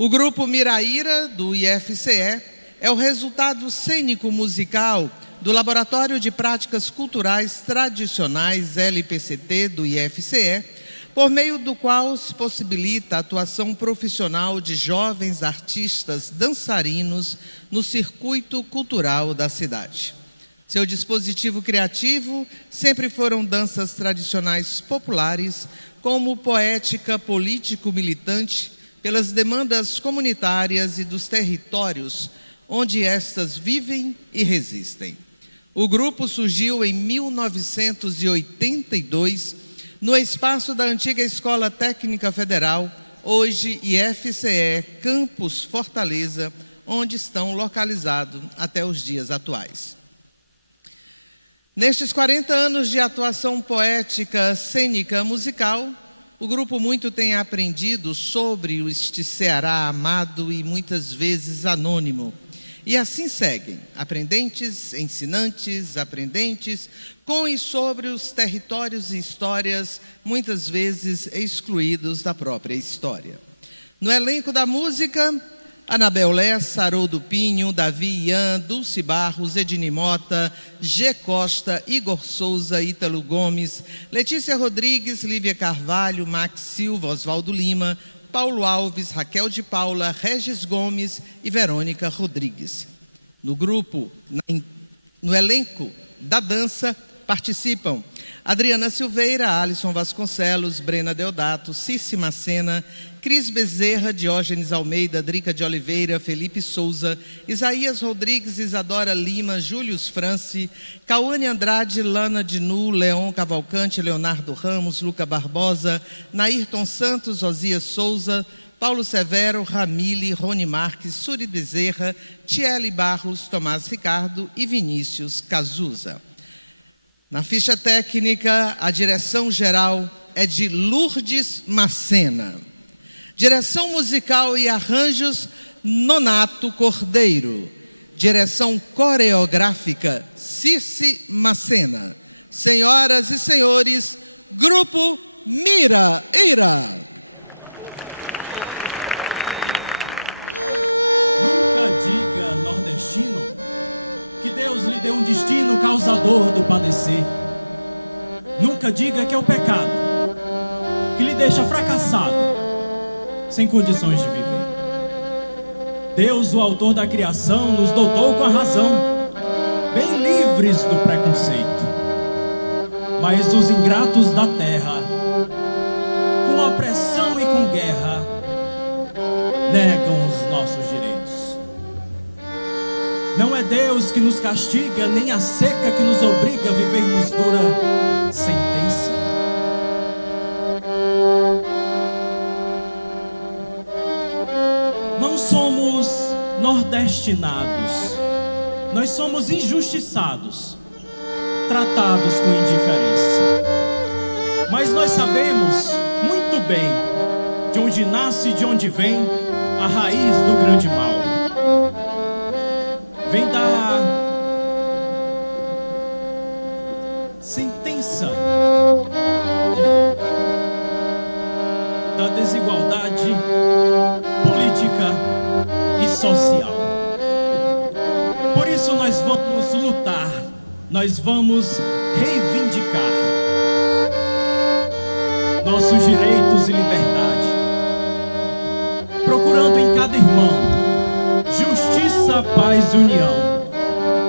O grupo Miraíra, do IFCE, é o resultado cênico-musical do Laboratório de Práticas Culturais Tradicionais LPCT do IFCE, por meio do qual se possibilita a atuação profissional de jovens artistas dançarinos no circuito cultural da cidade. Seu dispositivo criativo sempre foram danças tradicionais populares, como poética político-militante, pelas demandas comunitárias e dos territórios onde estas vivem e resistem. O grupo surgiu em 1982, no espaço da antiga Escola Técnica Federal, hoje IFCE Campus Fortaleza, onde estão localizados até os dias atuais. Nestes 40 anos de atuação poética, cênica, musical, o grupo muito tem aprendido sobre este Ceará amado e muitas vezes anônimo. E assim seguem, aprendentes, ensinantes, aprendentes, com e sobre os territórios e histórias, muitas vezes excluídos da própria história. No elenco da música, Anabel Lessa, Haroldo Pinho, Davi Ian, Dulce Barros, Edni Mota, G. Costa, Igor Souza, Ítalo Gomes, Letícia Rodrigues, Lívia Carvalho, Max Silva, Oswaldo Lima, Paulo Alves, Raquel de Paula, Regis Gomes e Verônica Rodrigues. No grupo, no elenco da dança, participam Adriana Silveira, Alisson Vasconcelos, Brena Deodato, Cici Macena, Cris Bezerra, Diógenes Almeida, Drica de Oliveira, Felipe Souza, Isaías Rodrigues, Isadora Lima, Július France, Cauane Andrade, Lana Dinu, Leon Cavalcante, Leonardo Ramos, Luca Barbosa, Nairton Santos, Osias Souza, Paulo Severo, Ramile, Rony Marques, Suri Bezerra, Tiele Barros, Tomás Ricardo e Vinícius Cazuza. Na ficha técnica, a direção geral é de Lourdes Macena. Direção musical e arranjos, Nonato Cordeiro. Direção coreográfica, Circe Macena. Senhoras e senhores, Grupo Miraíra. Nunca diga, nordestino, que Deus lhe deu um destino causador do padecer. Nunca diga que é o pecado que lhe deixa fracassado, sem condições de viver. Deus, o autor da criação, nos dotou com a razão, bem livres do preconceito. Mas os ingratos da terra, com opressão e com guerra, negam os nossos direitos. Não é Deus que nos castiga, nem a seca que nos obriga a vivermos dura sentença. Não somos nordestinados, nós somos injustiçados, tratados com indiferença. Mas nós sabemos muito bem de onde nasce e de onde vem a raiz do grande mal. Vem da sentença da desigualdade política e social. Por isso nós vamos lutar, nós vamos reivindicar nossos direitos e liberdade, procurando em cada irmão justiça, paz e união,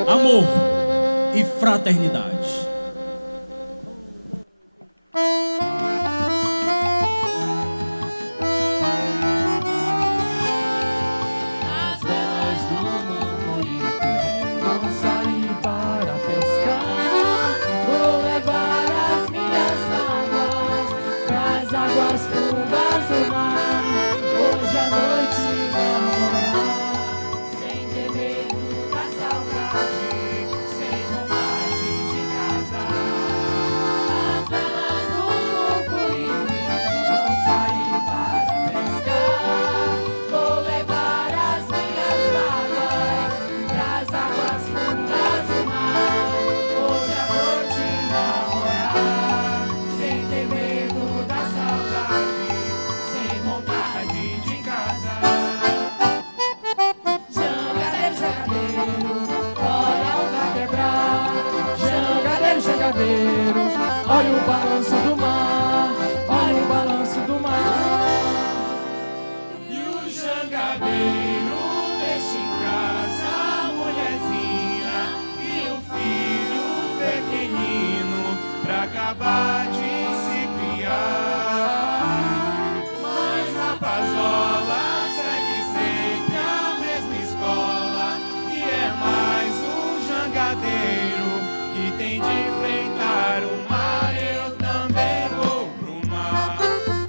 amor e fraternidade. Sem ter medo da saudade, sem vontade de jangadeiro, deixa em casa a mulherzinha e o filho pequenino pra acabar de se criar. Mas rapazola segue sempre a mesma escola e é mais um jangadeiro que tem de enfrentar o mar. Eu também vou pro mar,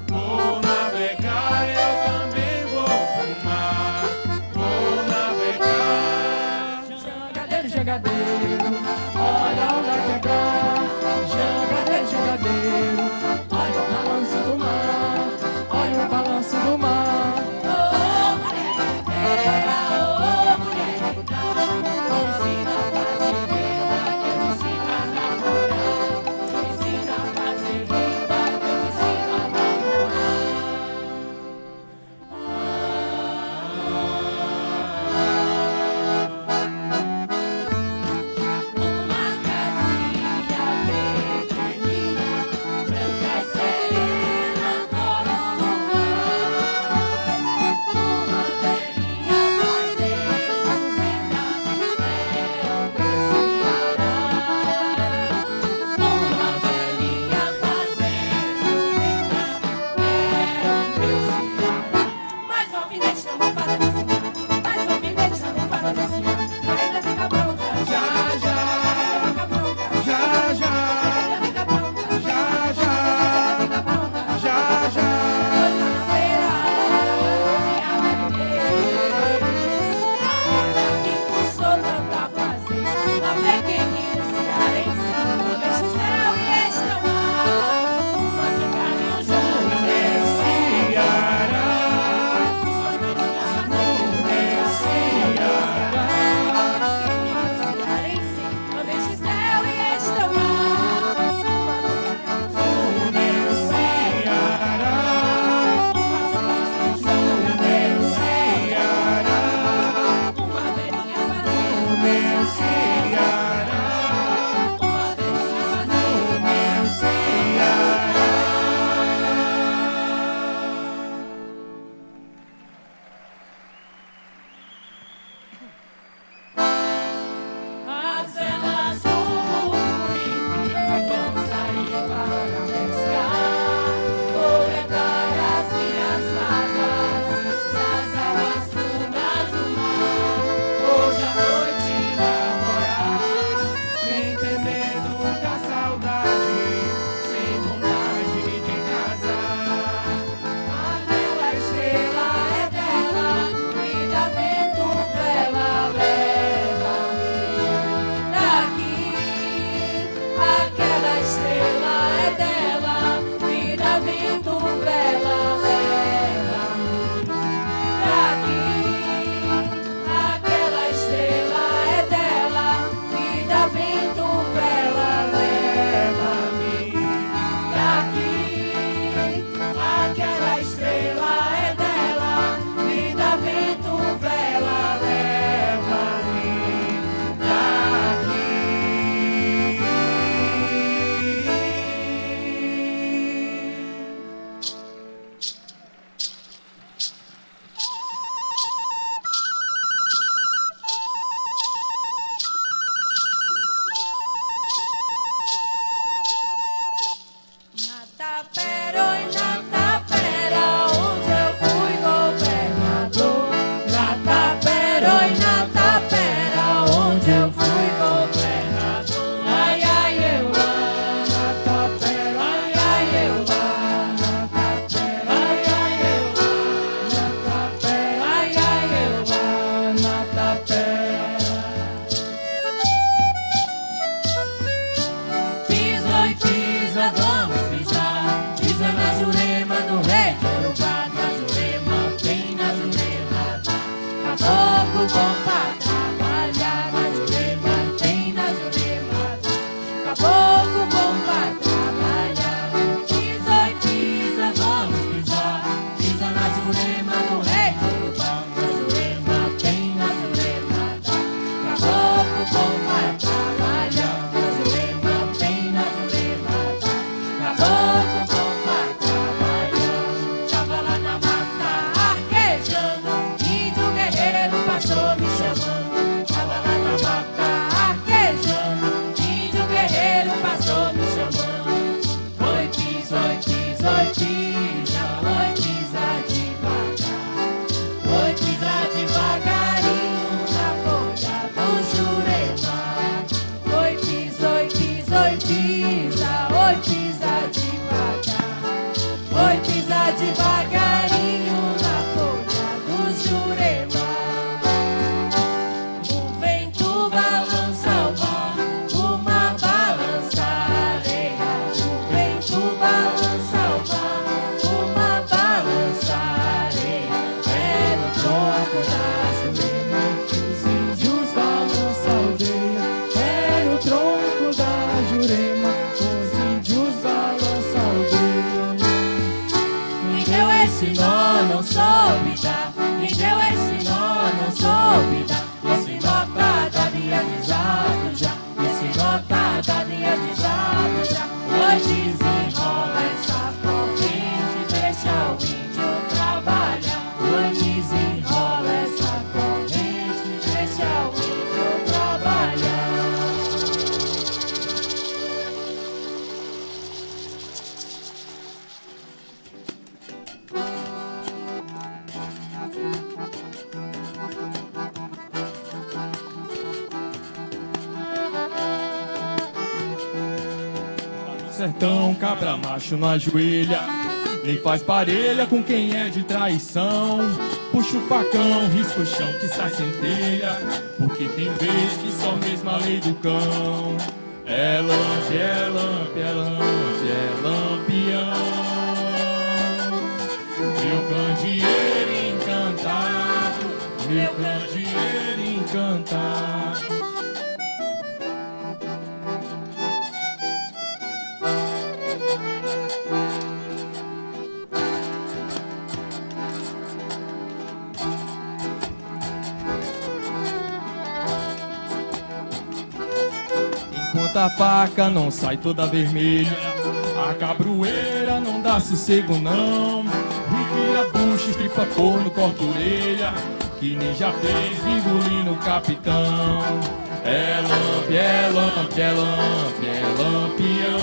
vou navegar. Eu também vou pro mar, vou navegar. Jangadeiro, jangadeiro, olha a onda quebrar. Jangadeiro, jangadeiro. sertão, cabra macho não ajoelha, nem faz parelha com quem é de traição. Puxa o facão, risca o chão que sai centelha, porque tem vez que só mesmo a lei do cão. É lampe, é lampe, é lampe, é lampião, meu candeeiro encantado, meu candeeiro encantado. Enquanto a faca não sai toda vermelha, a cabroeira não dá sossego não. Revira bucha, estripa corno, corta orelha, que nem já fez engolindo o capitão. É lampe, é lampe, é lampe, é lampião,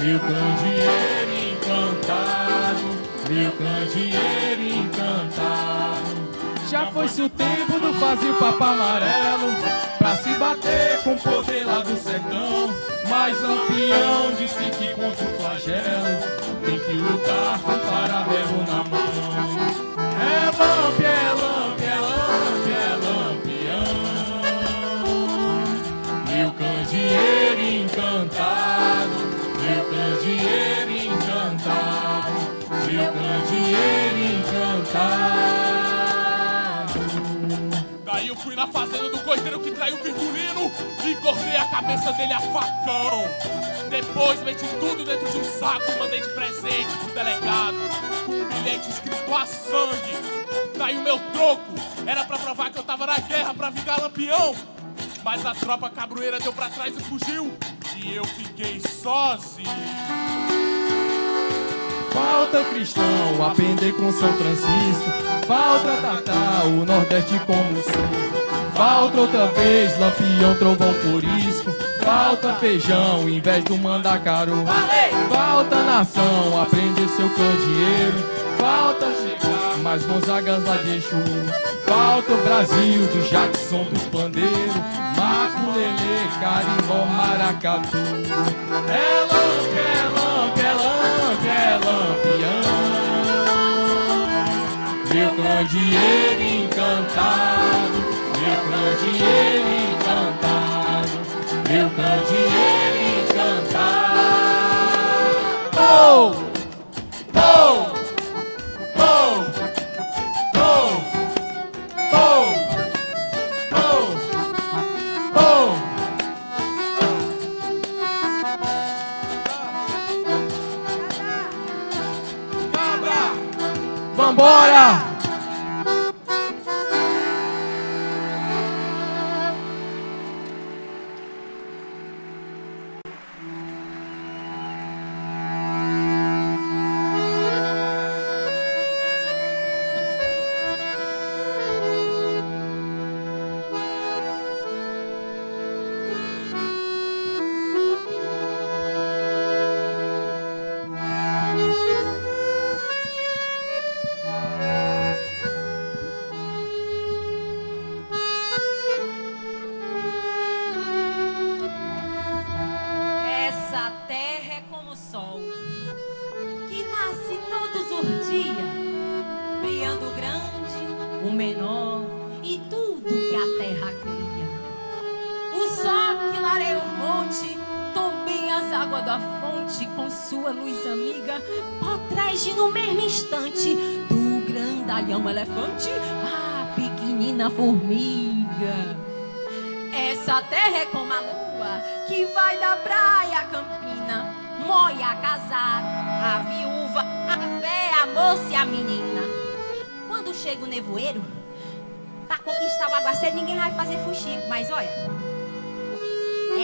meu candeeiro encantado, meu candeeiro encantado. Já foi-se o tempo do fazer o papo amarelo, pra se bater com o poder lá do sertão. Mas Lampião disse que contra o flagelo tem que lutar com o paraverro na mão. É lampe, é lampe, é lampe, é lampião, meu candeeiro encantado, meu candeeiro encantado, meu candeeiro encantado. Daí eu fui na fazenda do coiteiro que traiu o Virgulino e cortei a cabeça dele a facão. Depois meti tudo dentro de um saco e mandei de presente pro delegado um bilhete escrito a sangue. Daí o meu troco era pra provar que eu tava na guerra pra vingar Lampião. Mas a tropa cabroeira deu pra trás e fugiu, e eu fiquei sozinho. Falta cristão, aprender com São Francisco. Falta tratar o Nordeste como o Sul. Falta outra vez Lampião, trovão, porisco. Falta feijão em vez do mandacaru. Falta nação, aprender seu candeeiro. Falta chegar mais Gonzagas lá de Exu. Falta o Brasil do Jackson do pandeiro. Maculelê, carimbó, maracatu. É lampe, é lampe, é lampe, é lampião, meu candeeiro encantado, meu candeeiro encantado, meu candeeiro encantado. Oh! Oh! Oh! Oh! Oh! Oh! Oh! Vambora! Elefante, a pequenina formiga. Essa terra é como a lua que vai da praia à campina, moia a casada, a viúva, a véia, a moça e a menina. Quando chega o nevoeiro, pra conquistar o aguaceiro ninguém vai fazer fuxico, mas olha,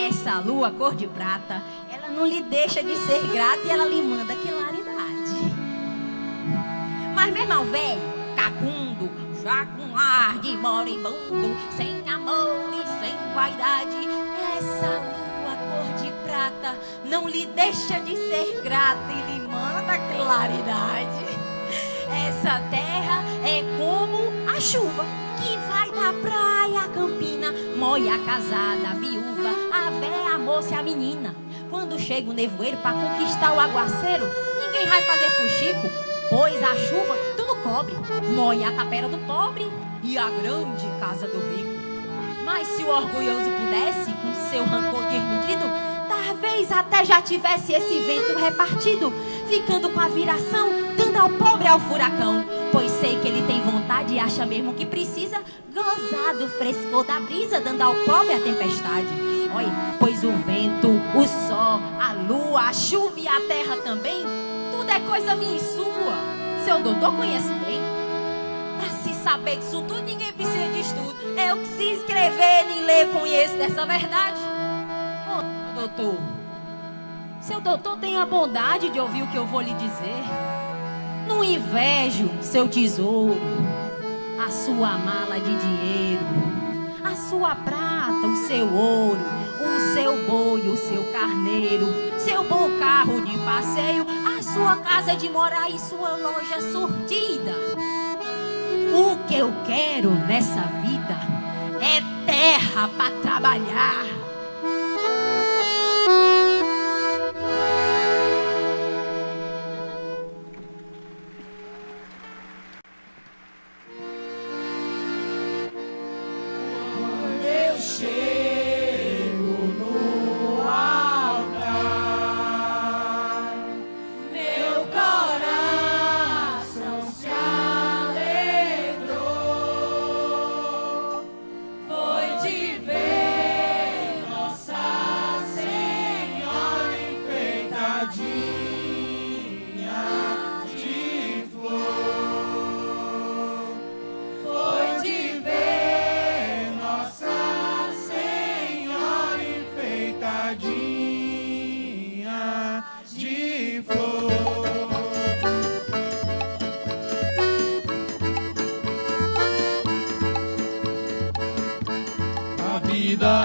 essa lua cor de prata, ela não lhe deixa de ser grata e ela lhe manda claridade. Mas meu irmão velho, cacundo, já com ar de moribundo, sem amor e sem vaidade, essa lua cor de prata não lhe deixa de ser grata e lhe manda claridade. Essa terra é como a chuva que vai Na praia campina, moia a casada, a viúva, a véia, a moça e a menina. Quando chega o nevoeiro pra conquistar o aguaceiro, ninguém vai fazer fuxico, pois a chuva tudo cobre. Moia a tapera do pobre e a grande casa do rico. Mas se o orgulhoso pudesse, com seu rancor desmedido, talvez até já tivesse esse vento repartido, ficando com a viração, dando ao pobre ao furacão. Pois sei que ele tem vontade e acha mesmo que precisa gozar do frescor da brisa, dando ao pobre a tempestade. Oi, pois o vento, o sol, a lua, a chuva e a terra também, tudo é coisa minha e sua. Seu doutor conhece bem. Pra se saber disso tudo, ninguém precisa de estudo. Eu que se escrever nem ler conheço dessa verdade. Ô, doutor, seu doutor tem a bondade de ouvir o que eu vou lhe dizer. Não invejo seu tesouro, a sua mala de dinheiro, a sua prata, o seu ouro, o seu boi, o seu carneiro, seu bom carro de passeio, a sua casa de morar e sua loja surtida. O que eu quero nessa vida é terra para trabalhar.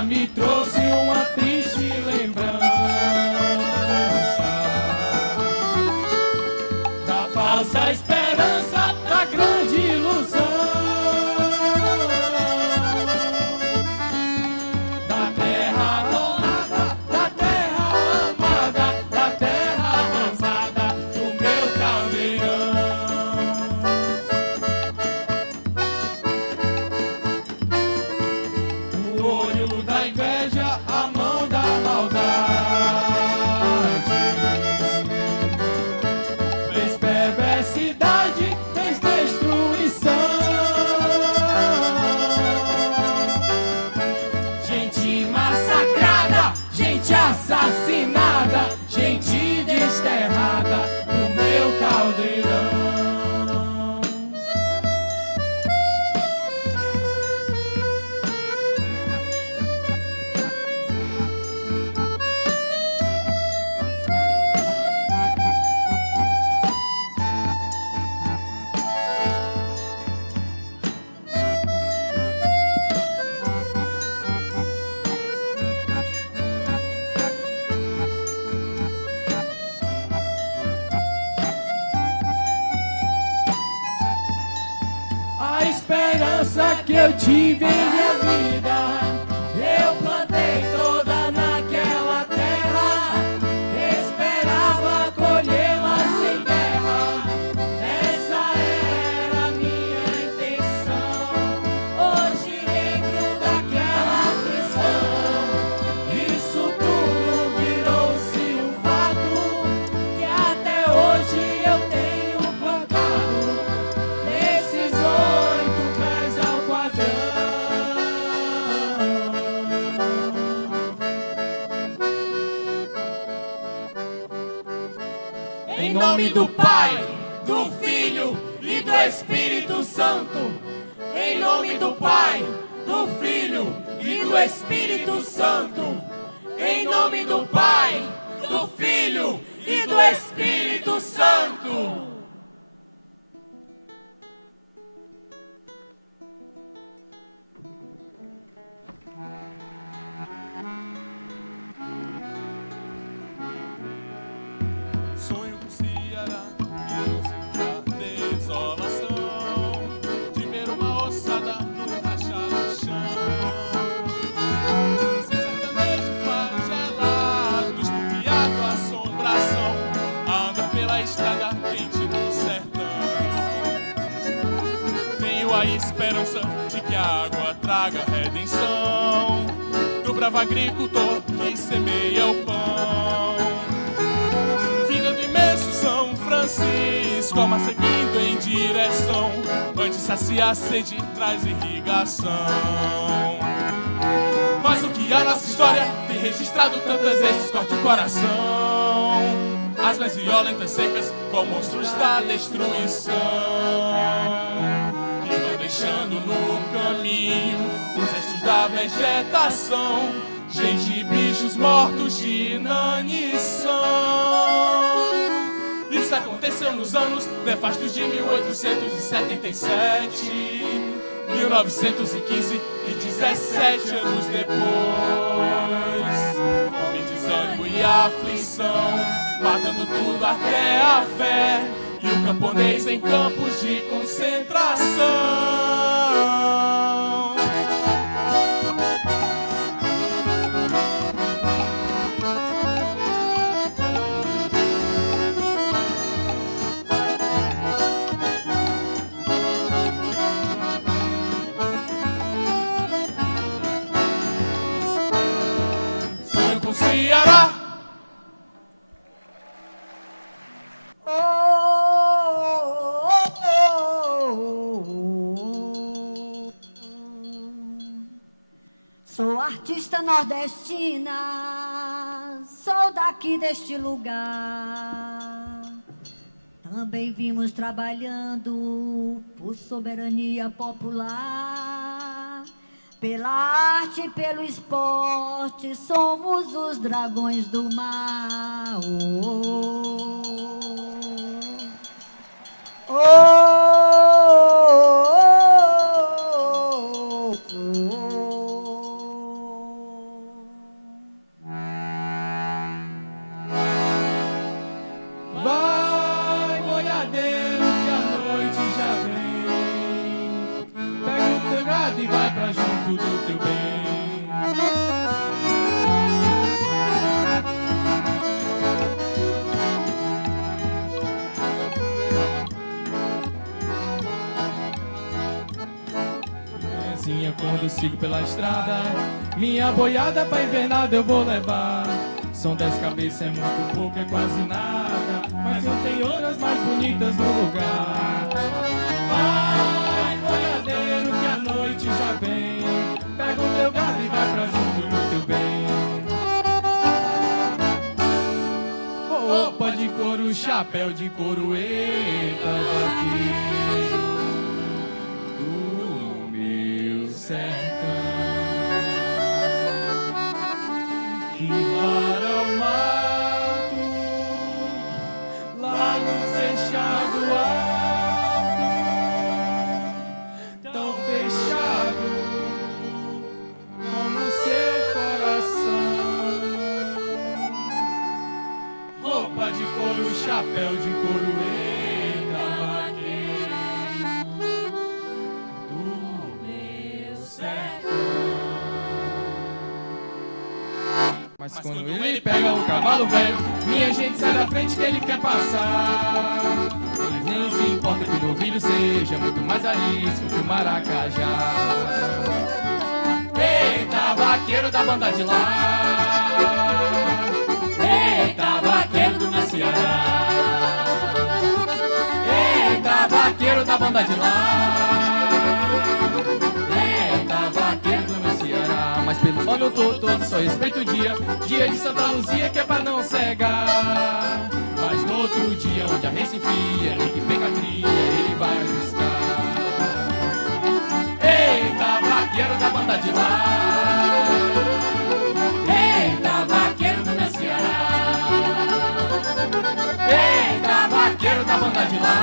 Me trouxe uma triste lembrança da falsa esperança, da grande ilusão, da terra adorada, da terra amada, da terra arrasada do meu caldeirão. Da inveja, a mão da maldade fez perversidade, fez destruição. Gente massacrada, gente assassinada, gente desterrada no meu caldeirão. A esperança que eu tive em minha vida, eu plantei toda naquela terra. Esperava colhê-la sem guerra, essa era a minha intenção. Hoje lembro daquela aflição, isso tudo virou-se um fato que até hoje eu tenho plantado nesses 8 pés ao quadrado. Em nome do Pai, do Filho e do Espírito Santo. Em nome do Pai, do Filho e do Espírito Santo. Em nome do Pai, do Filho e do Espírito Santo. Sonho do Ceará, da desolação, de ver uma ossada no rachar. tenho a esperança de que a água traga redenção do bravo agricultor que semeia o pão. Vinda do imenso São Francisco, a mar seguindo em direção, onde sacia a sede traz irrigação. Mas o que a nossa história tem registrado tantas vezes corta o coração. As mais violentas secas com monstros da destruição, que vão deixando no caminho os restos da vegetação, gente e bichos mortos de inanição. Isso aconteceu nos anos nefastos de 1877, 1915 e 17 anos depois. Fome, desânimo e aflição, matando tudo até a fé, e o camponês em campos de concentração. Sonho com Ceará. Sou artista nordestina, sou daqui deste lugar. Também vimos trabalhando por soberania popular. Pela arte e pelo esporte, somos os dragões do mar. Vai, boiadeiro, que a noite já vem. Pega o teu gado e vai pra junto do teu bem. Assim, quando sigo pela estrada, minha boiada pra invernada eu vou levar. São 10 cabeças, é muito pouco, é quase nada, mas eu tenho outras mais bonitas no lugar. Vai, boiadeiro, que a noite já vem. Pega o teu gado e vai pra junto do teu bem. Roupa de couro, chapéu de couro, eita, vaqueiro do meu sertão, que vara ao mato, lá no fechado alto, tão fechado como seu coração. Roupa de couro, chapéu de couro, eita, vaqueiro do meu sertão. Mas quando ele pega o cavalo velho, minha gente sai da frente que ele quer passar. Ele nem se importa que o novilho seja muito mais arisco que o maracajá. Eita, vaqueiro da banda de lá, eita, vaqueiro do meu Ceará, eita, vaqueiro da banda de lá, eita, vaqueiro do meu Ceará. Mas pelo ano todo só respeito o dia de Santa Luzia, que é pra não cegar. Mas no outro dia, onde a rei se enfia, nem que pega a cria, ele vai buscar. Eita, vaqueiro da banda de lá, eita, vaqueiro do meu Ceará, eita, vaqueiro da banda de lá,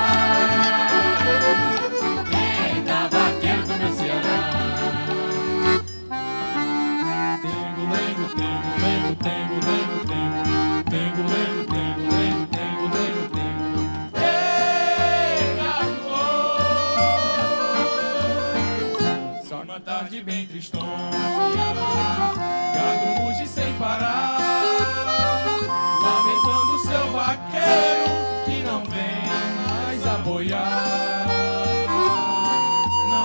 eita, vaqueiro do meu Ceará. Tengo, lengo, tengo, lengo, tengo, lengo, tengo, tengo, lengo, tengo, lengo, tengo, lengo, tengo. Ei, gado! Só uma tarde bem tristonha, gado muge sem parar, lamentando seu vaqueiro que não vem mais a boiar. Não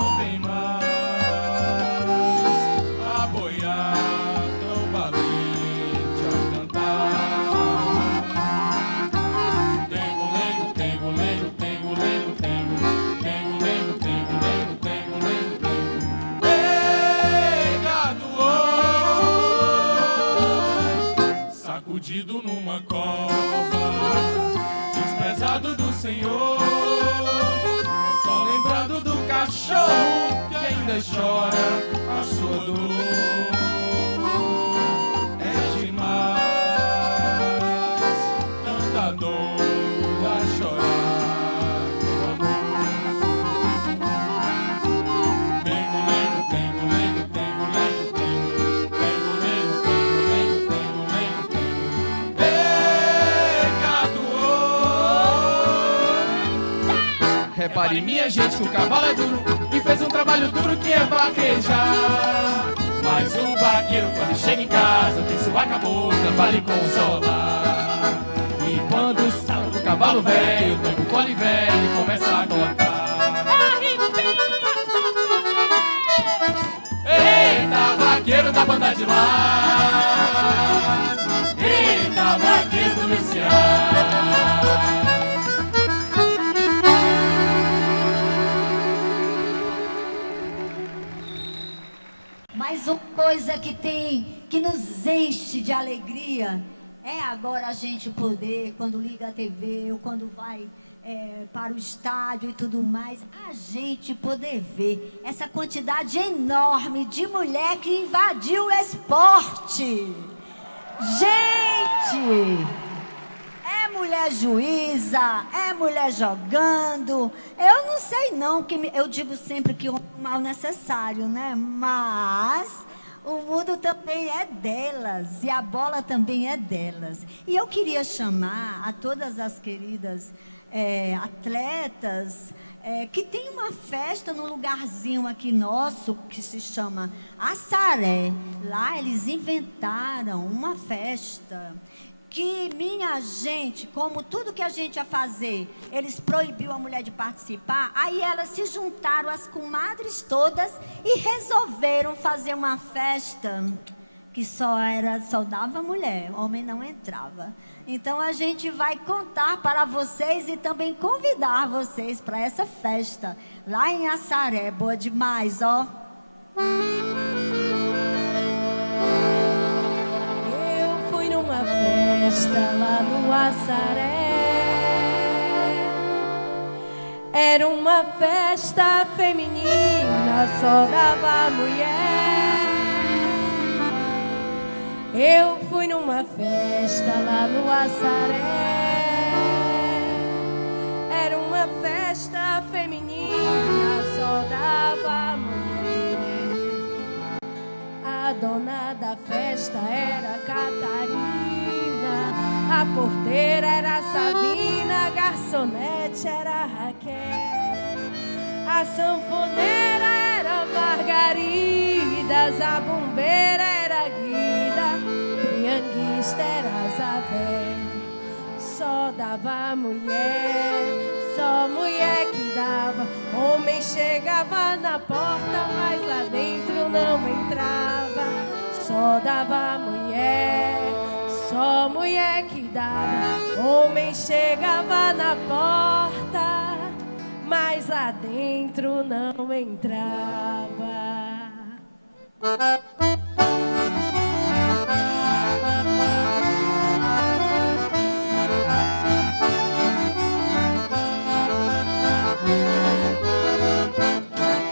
chora a sua dor. É demais tanta dor a chorar meu amor. Tengo, tengo, tengo, tengo, tengo, pecador. Repare, minha gente, que o cavalo é duro e fez um trabalho duro que é vaquejar. Mas o vaqueiro, quando chega em casa, tem sua cabocla pra lhe consolar. E quando salta o cavalo velho, toca o fole velho e começa a cortar. Eita, vaqueiro da banda de lá. Eita, vaqueiro do Luciano. Mas uma coisa que nos enche de alegria é agora a gente poder, quando liga a TV ou quando vai para o estádio e tudo mais, a gente poder ver essa quantidade enorme de mulher que invadiu o esporte. Gente! É mulher juíza, é mulher jogando. Eu não sei não, que eu digo sempre que o mal necessário, né? Mas o mundo também é delas e a bola também é delas. E eu queria chamar a todas as queridas atletas que tem uma festa num lugarzinho aqui nosso que se chama Assaré. Lá eles inventaram uma festa que, minha gente, como tudo que a gente ia fazer, eles proibiram a mulher de participar, aí elas se juntaram, as comadres todas, e resolveram fazer uma festa que só dava mulher, homem não entrava. Então a gente vai contar para vocês e também convidar vocês para essa festa, lá em Assaré. Boa demais, ó. Uma festa lá no Assaré. Era uma festa feminina, só dava mulher. Eu fui numa festa lá no Assaré. Era uma festa feminina, só dava mulher. A dona da festa era Catarina, a porteira era Sabina, a garçonete era Raquel, a sanfoneira era Margarida, a zabumbeira era Guida, trianguista era Isabel. Só dava mulher, só mulher que dava. Homem chegava na porta, mas lá dentro não entrava. Só dava mulher, só mulher que dava. Homem chegava na porta, mas lá dentro não entrava.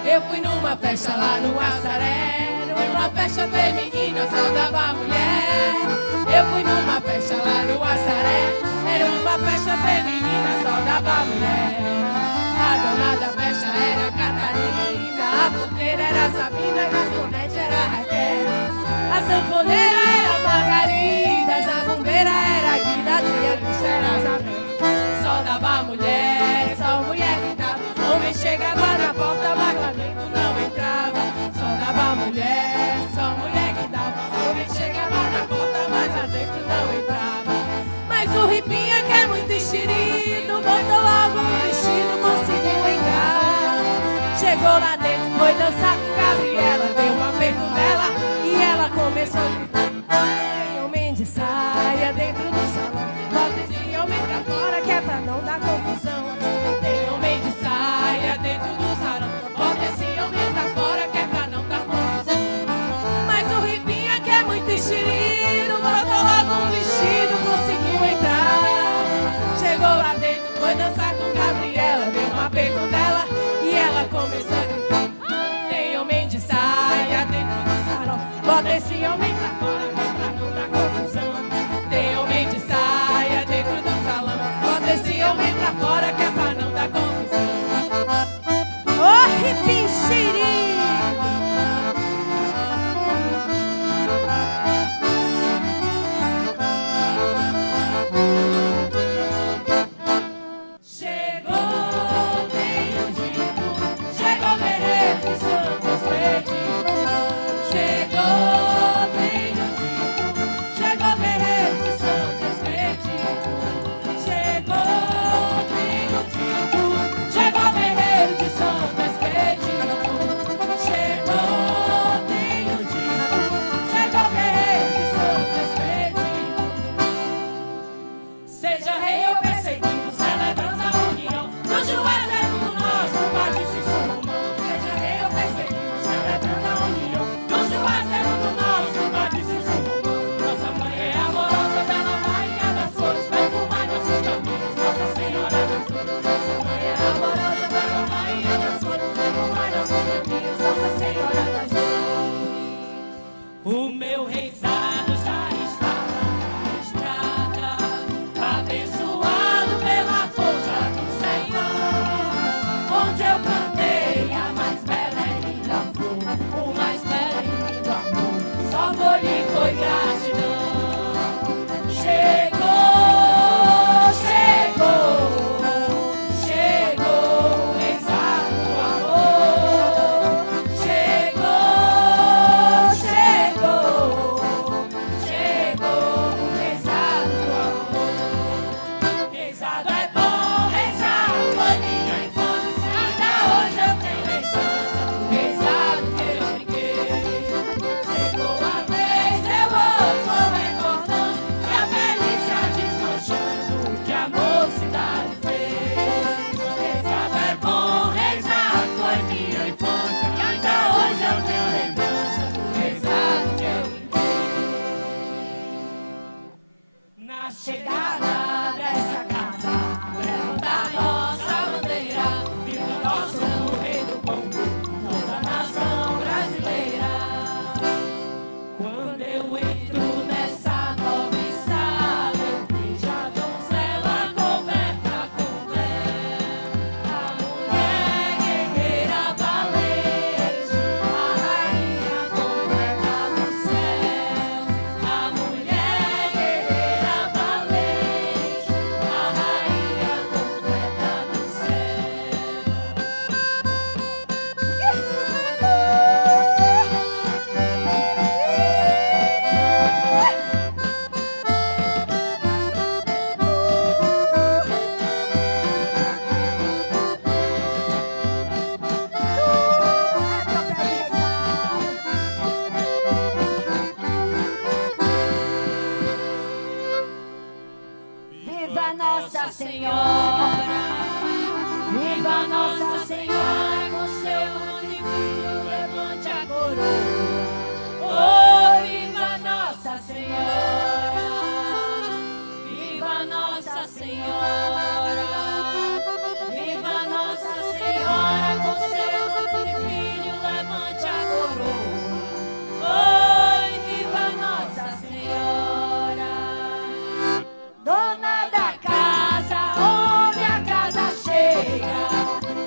Eu fui numa festa lá no Assaré, numa festa feminina, só dava mulher. Eu fui numa festa lá no Assaré, era uma festa feminina, só dava mulher. A dona da festa era Catarina, a porteira era Sabina, a garçonete era Raquel, a sanfoneira era Margarida, a zabumbeira era Guida, a trianguista era Isabel. Só dava mulher, só mulher que dava. Homem chegava na porta, mas lá dentro não entrava. Só dava mulher, só mulher que dava. Homem chegava na porta, mas lá dentro não entrava. Mas o Ripinha, que é muito enxerido, botou logo um vestido, conseguiu entrar. Chegou lá dentro, foi dançar com Gabriela, deu um aperto nela e ela começou a gritar. Tem homem de saia dentro do salão, bota esse homem pra fora que é pra não dar confusão. Tem homem de saia dentro do salão, bota esse homem pra fora que é pra não dar confusão. Mas o Ripinha, que é muito enxerido, botou logo um vestido, conseguiu entrar. Chegou lá dentro, foi dançar com Gabriela, deu um aperto nela e ela começou a gritar. Tem Pichiri. Nossa Senhora, viva Nossa Senhora, com seu filho levante a coroa. Oh, viva Nossa Senhora, viva Nossa Senhora, viva Nossa Senhora, com seu filho levante a coroa. Oh, viva Nossa Senhora, dona da casa, onde a casa chega,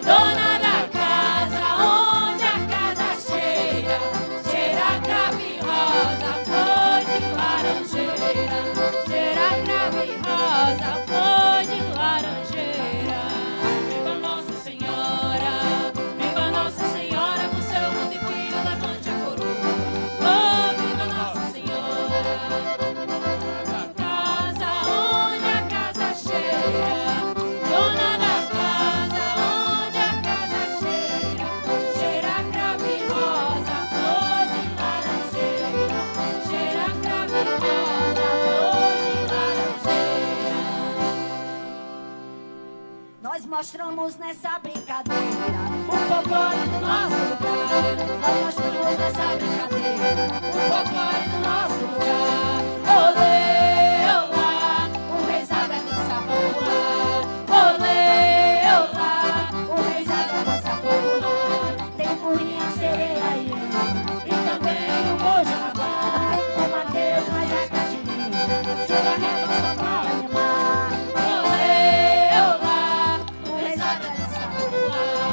dona da casa, onde a casa cheira, cheira cravo rosa, flor de laranjeira, cheira cravo rosa, flor de laranjeira. Viva Nossa Senhora, viva Nossa Senhora, com seu mundo e filho levante a coroa. Oh, viva Nossa Senhora, dona da casa, onde a casa cheira, cheira cravo rosa, flor de laranjeira, cheira cravo rosa, flor de laranjeira. Nós mostramos nessa brincadeira o folclore do nosso lugar. Nós mostramos nessa brincadeira o folclore do nosso lugar. Olê, olá, o reisado é dança popular. Olê, olá, o reisado é dança popular. Tem burrinha, sereia e também o Mojaguá. O Mateus, mas é cachininha, se barreta só para animar. Olê, olá, o reisado é dança popular.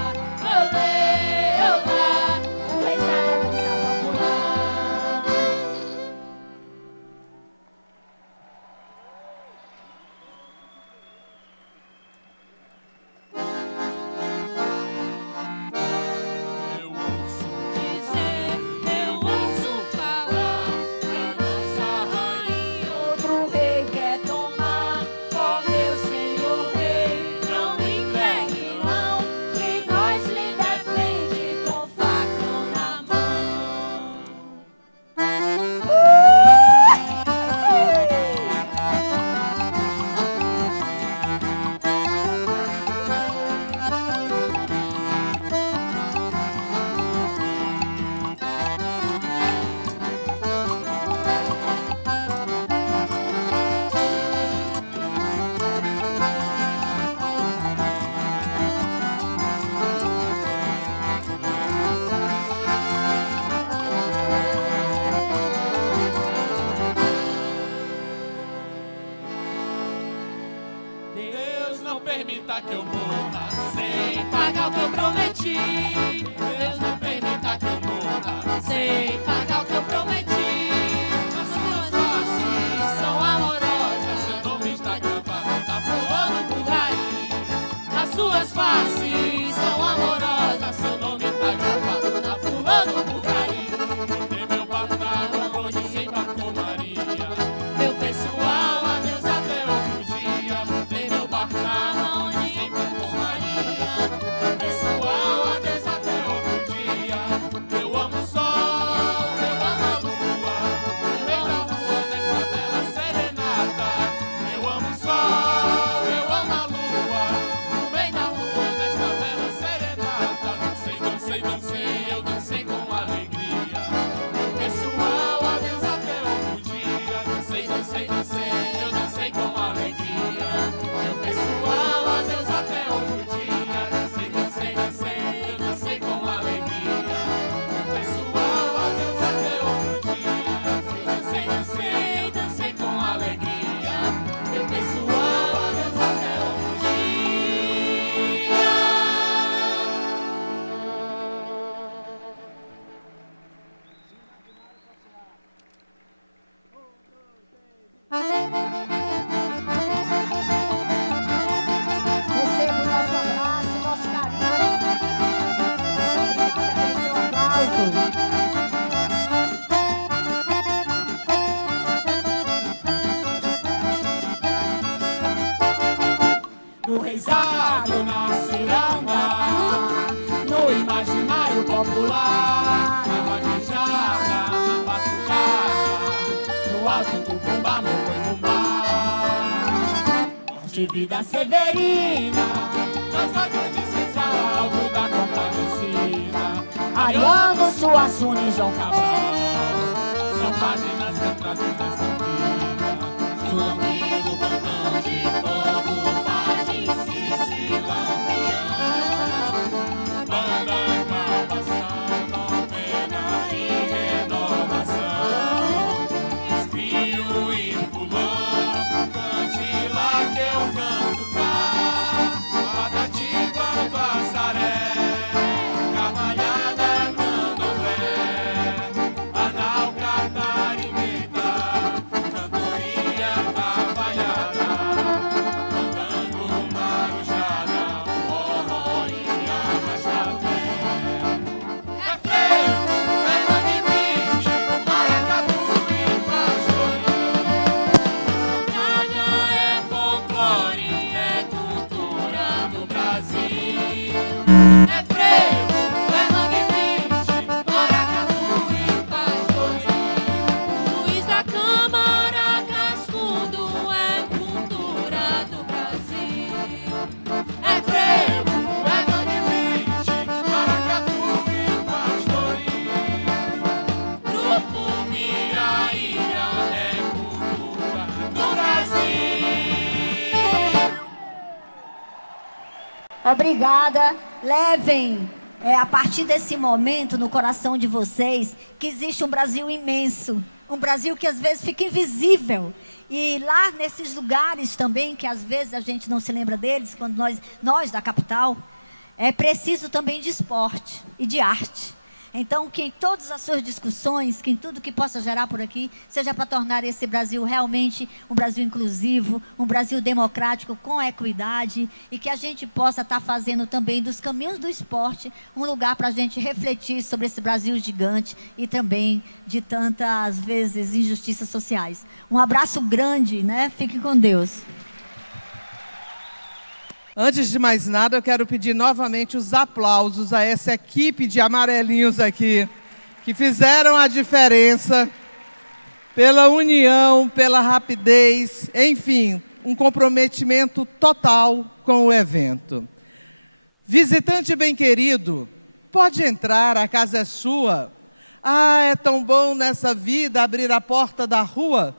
imaginário popular, na vaquejada, na batucada, no alto do bumbá, no boi bumbá. De vida severina, nas vagas de senzala, alto da compadecida, Ariano, Suassuna e João Cabral, são páginas retratos dessa vida. Chulamino, Bantão de Fogo, Pagem, Cici, Lampião, Banda, Calvação, Novena e Renovação, Espinho e Fulano, cante lá que eu canto cá, Patativa, Passaré, Cavalhada, Candomblé, Anal, Catarineta, Cantoria, Cavalhada, Fandango, Marujada, Forró e Arrastapé. É frevo, é mangue-biche, maracatu e pajolim. Praga é folclore, é cultura do Brasil. É frevo, é mangue-biche, maracatu e pajolim. Luiz da Câmara Cascudo é cultura do Brasil. É frevo, é mangue-biche, maracatu e pajolim. Grupo Miraíra é cultura do Brasil. Obrigada. Levem a partir desse momento no coração de vocês que existe um Brasil imenso, um Brasil que às vezes fica invisível. E lá nesses lugares também, que às vezes a gente não se lembra deles, quando nós da capital, é preciso também de esporte e de arte. Então, que em todas as suas discussões, que em tudo que possa gerar por aqui, seja para tornar esse Brasil realmente um Brasil inclusivo, um Brasil democrático, com equidade, e que a gente possa estar fazendo também dos caminhos do esporte um lugar para a gente refletir sobre esse Brasil gigante e também de tantas vezes injustiças sociais. Um abraço grande, né? Fique com Deus. Antes de mais nada, eu quero pedir novamente os aplausos a essa equipe de amarelinhos aqui, que fizeram a diferença pela união, pela rapidez, enfim, um comprometimento total com o evento. Visitante bem-querido, pode entrar, a casa é sua. Ah, é tão bom nessa vida abrir a porta da rua,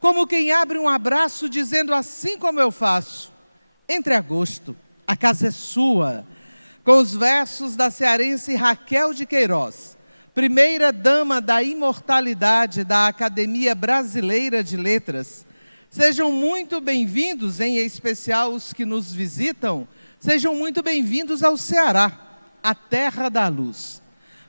como quem abre um abraço dizendo assim como eu faço. Entre a gosto, a casa é sua, com os versos da cearense Raquel de Queiroz, primeira dama da imortalidade da Academia Brasileira de Letras. Sejam muito bem-vindos, em especial os que nos visitam, sejam muito bem-vindos ao Ceará, a terra da luz.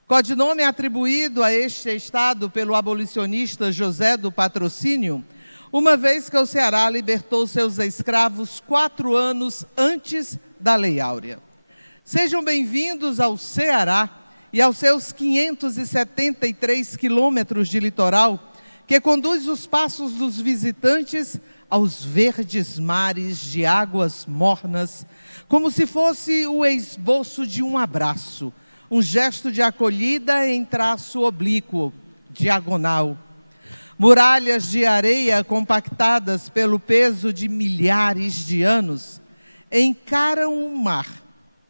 Codinome atribuído a este estado pelo abolicionista José do Patrocínio, uma vez que o Ceará libertou seus escravos 4 anos antes da Lei Áurea. Sejam bem-vindos ao Ceará e aos seus 573 quilômetros de litoral, que conduz os passos dos visitantes aos verdes mares de águas mornas, como se fosse o esboço de um abraço, um gesto de acolhida em traço oblíquo, diagonal. Muralhas de areia compactadas pelo peso de milhares de anos encaram o mar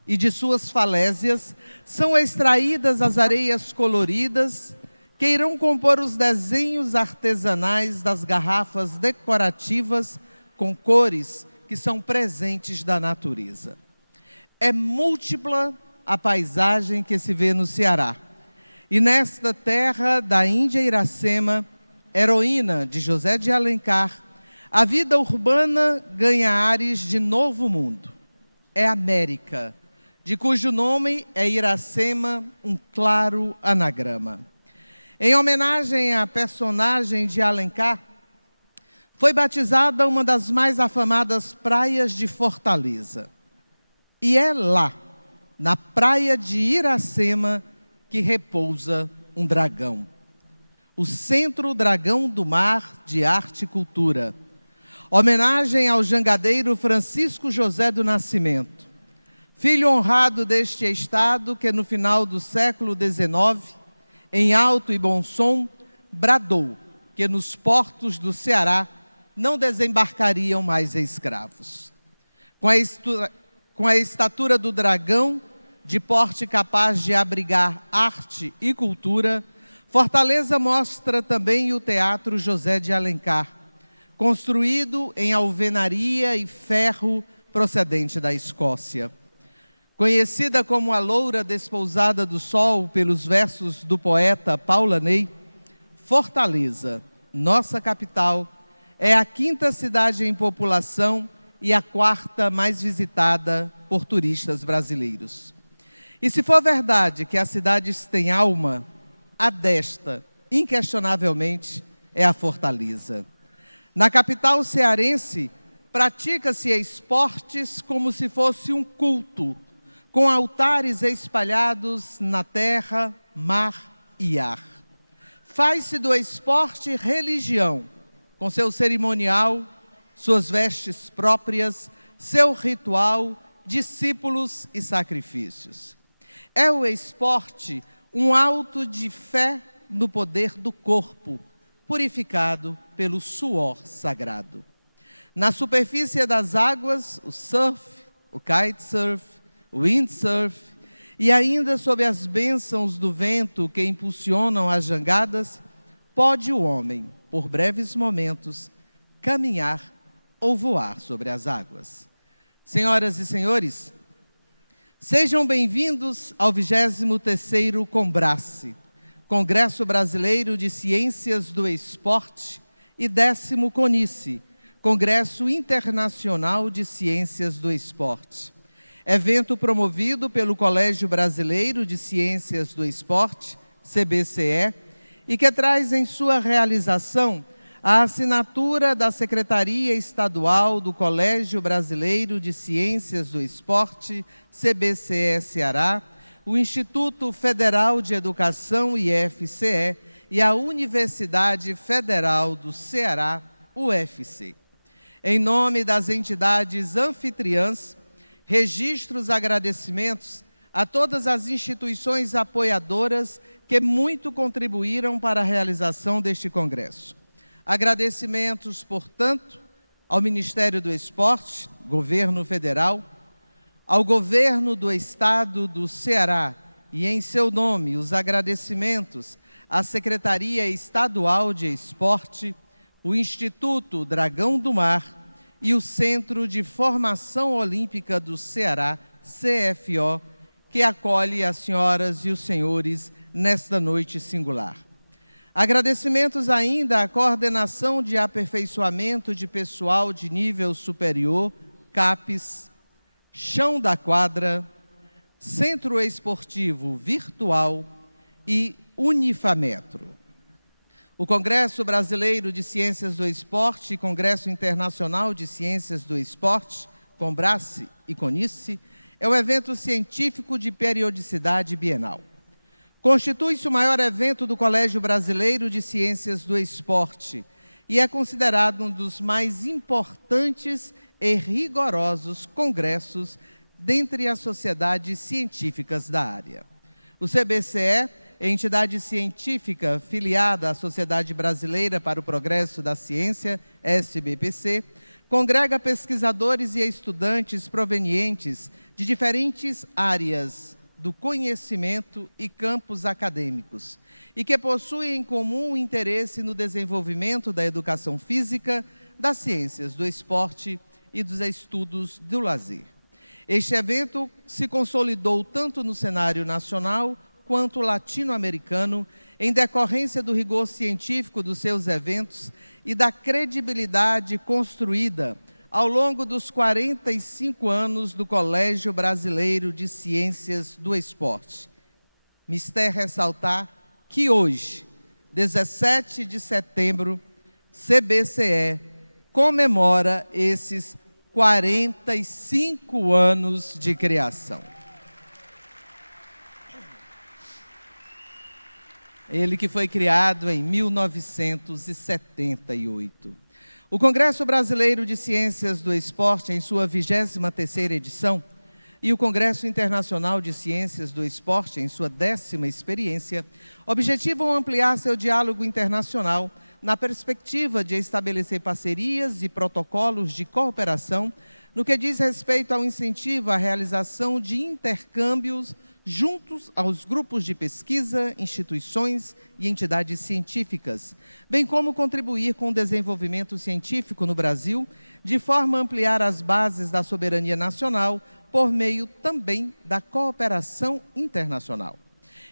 e de suas falésias são extraídas as areias coloridas que irão compor os desenhos artesanais das garrafas decorativas com cores que são presentes da natureza. É múltipla a paisagem que se vê no Ceará. E nesta terra da Índia Iracema, heroína de José de Alencar, a vida urbana ganha ares de novo mundo. É América, de cujo nome é Iracema, um claro anagrama. Em homenagem à personagem de Alencar, foi batizada uma das mais afamadas praias de Fortaleza. E é lá, na praia de Iracema, que repousa um dragão. O Centro Dragão do Mar de Arte e Cultura. Homenagem ao jangadeiro Francisco José do Nascimento. filho honrado deste estado que no final do século XIX, em alto e bom som, bradou que nos portos do Ceará não desembarcariam mais escravos. Com a estatura do dragão, de porte capaz de abrigar arte e cultura, Fortaleza mostra também o Teatro José de Alencar, construído em alvenaria e ferro procedente da Escócia. Conhecida como a Loura Despousada do Sol pelos versos do poeta Paulaney, Fortaleza, nossa capital, é a 5ª cidade em população e a 4ª mais visitada por turistas brasileiros. E se for verdade que as cidades têm alma, a desta, inquestionavelmente, é a Fortaleza. Na capital cearense, pratica-se esportes como se fosse um culto, com altares espalhados na terra, mar e ar. Faz-se do esporte religião, com seu cerimonial, suas vestes próprias, seu ritual, discípulos e sacrifícios. É o esporte um auto de fé no poder do corpo, purificado pelo suor sagrado. Na superfície das águas, o surf, o kitesurf, o windsurf, e ainda sob as bênçãos do vento que impulsionam as jangadas, pode o homem, por breves momentos, caminhar ou voar sobre as águas. Senhoras e senhores, sejam bem-vindos ao 23º Combrace, Congresso Brasileiro de Ciências do Esporte, e 10º CONICE, Congresso Internacional de Ciências do Esporte. Evento promovido pelo Colégio Brasileiro de Ciências do Esporte, CBCE, e que traz em sua realização a assinatura da Secretaria Estadual do Colégio Brasileiro de Ciências do Esporte, CBCE Ceará, o Instituto Federal de Educação, IFCE, e a Universidade Federal do Ceará, UFC. Em nome das entidades anfitriãs, registro os agradecimentos a todas as instituições apoiadoras que muito contribuíram para a realização deste congresso. Agradecimentos, portanto, ao Ministério do Esporte, Governo Federal, ao Governo do Estado do Ceará e, em seu nome, os agradecimentos à Secretaria Estadual de Esporte, o Instituto Dragão do Mar e o Centro de Formação Olímpica do Ceará, CFO, que acolhe as senhoras e os senhores nesta noite singular. Agradecimentos ainda à Coordenação de Aperfeiçoamento de Pessoal de Nível Superior, CAPES, Chão da Quadra, Centro Esportivo Virtual e Unifametro. O Congresso Brasileiro de Ciências do Esporte e Congresso Internacional de Ciências do Esporte, Combrace e CONICE, é o evento científico de periodicidade bienal. Constitui-se o maior evento do Colégio Brasileiro de Ciências do Esporte e é considerado um dos mais importantes e rigorosos congressos dentre as sociedades científicas da área. O CBCE, entidade científica filiada à Sociedade Brasileira para o Progresso da Ciência, SBPC, congrega pesquisadores e estudantes provenientes de diferentes áreas do conhecimento e campos acadêmicos, e que possuem em comum o interesse no desenvolvimento da educação física, das ciências do esporte e dos estudos do lazer. Este evento se consolidou tanto no cenário nacional quanto latino-americano, em decorrência do rigor científico dos seus eventos e da credibilidade construída ao longo dos 45 anos do Colégio Brasileiro de Ciências do Esporte. Mister ressaltar que hoje, 17 de setembro, CBCE comemora esses 45 anos de criação. Ele que foi criado em 1978. O Congresso Brasileiro de Ciências do Esporte, em sua 23ª edição, e o Congresso Internacional de Ciências do Esporte, em sua 10ª experiência, objetivam ampliar seu diálogo internacional na perspectiva de estabelecer parcerias e protocolos de cooperação no que diz respeito ao incentivo à realização de intercâmbios juntos aos grupos de pesquisa, instituições e entidades científicas, bem como contribuir com o desenvolvimento científico no Brasil, de forma a ampliar as bases da soberania nacional por meio também da cooperação internacional.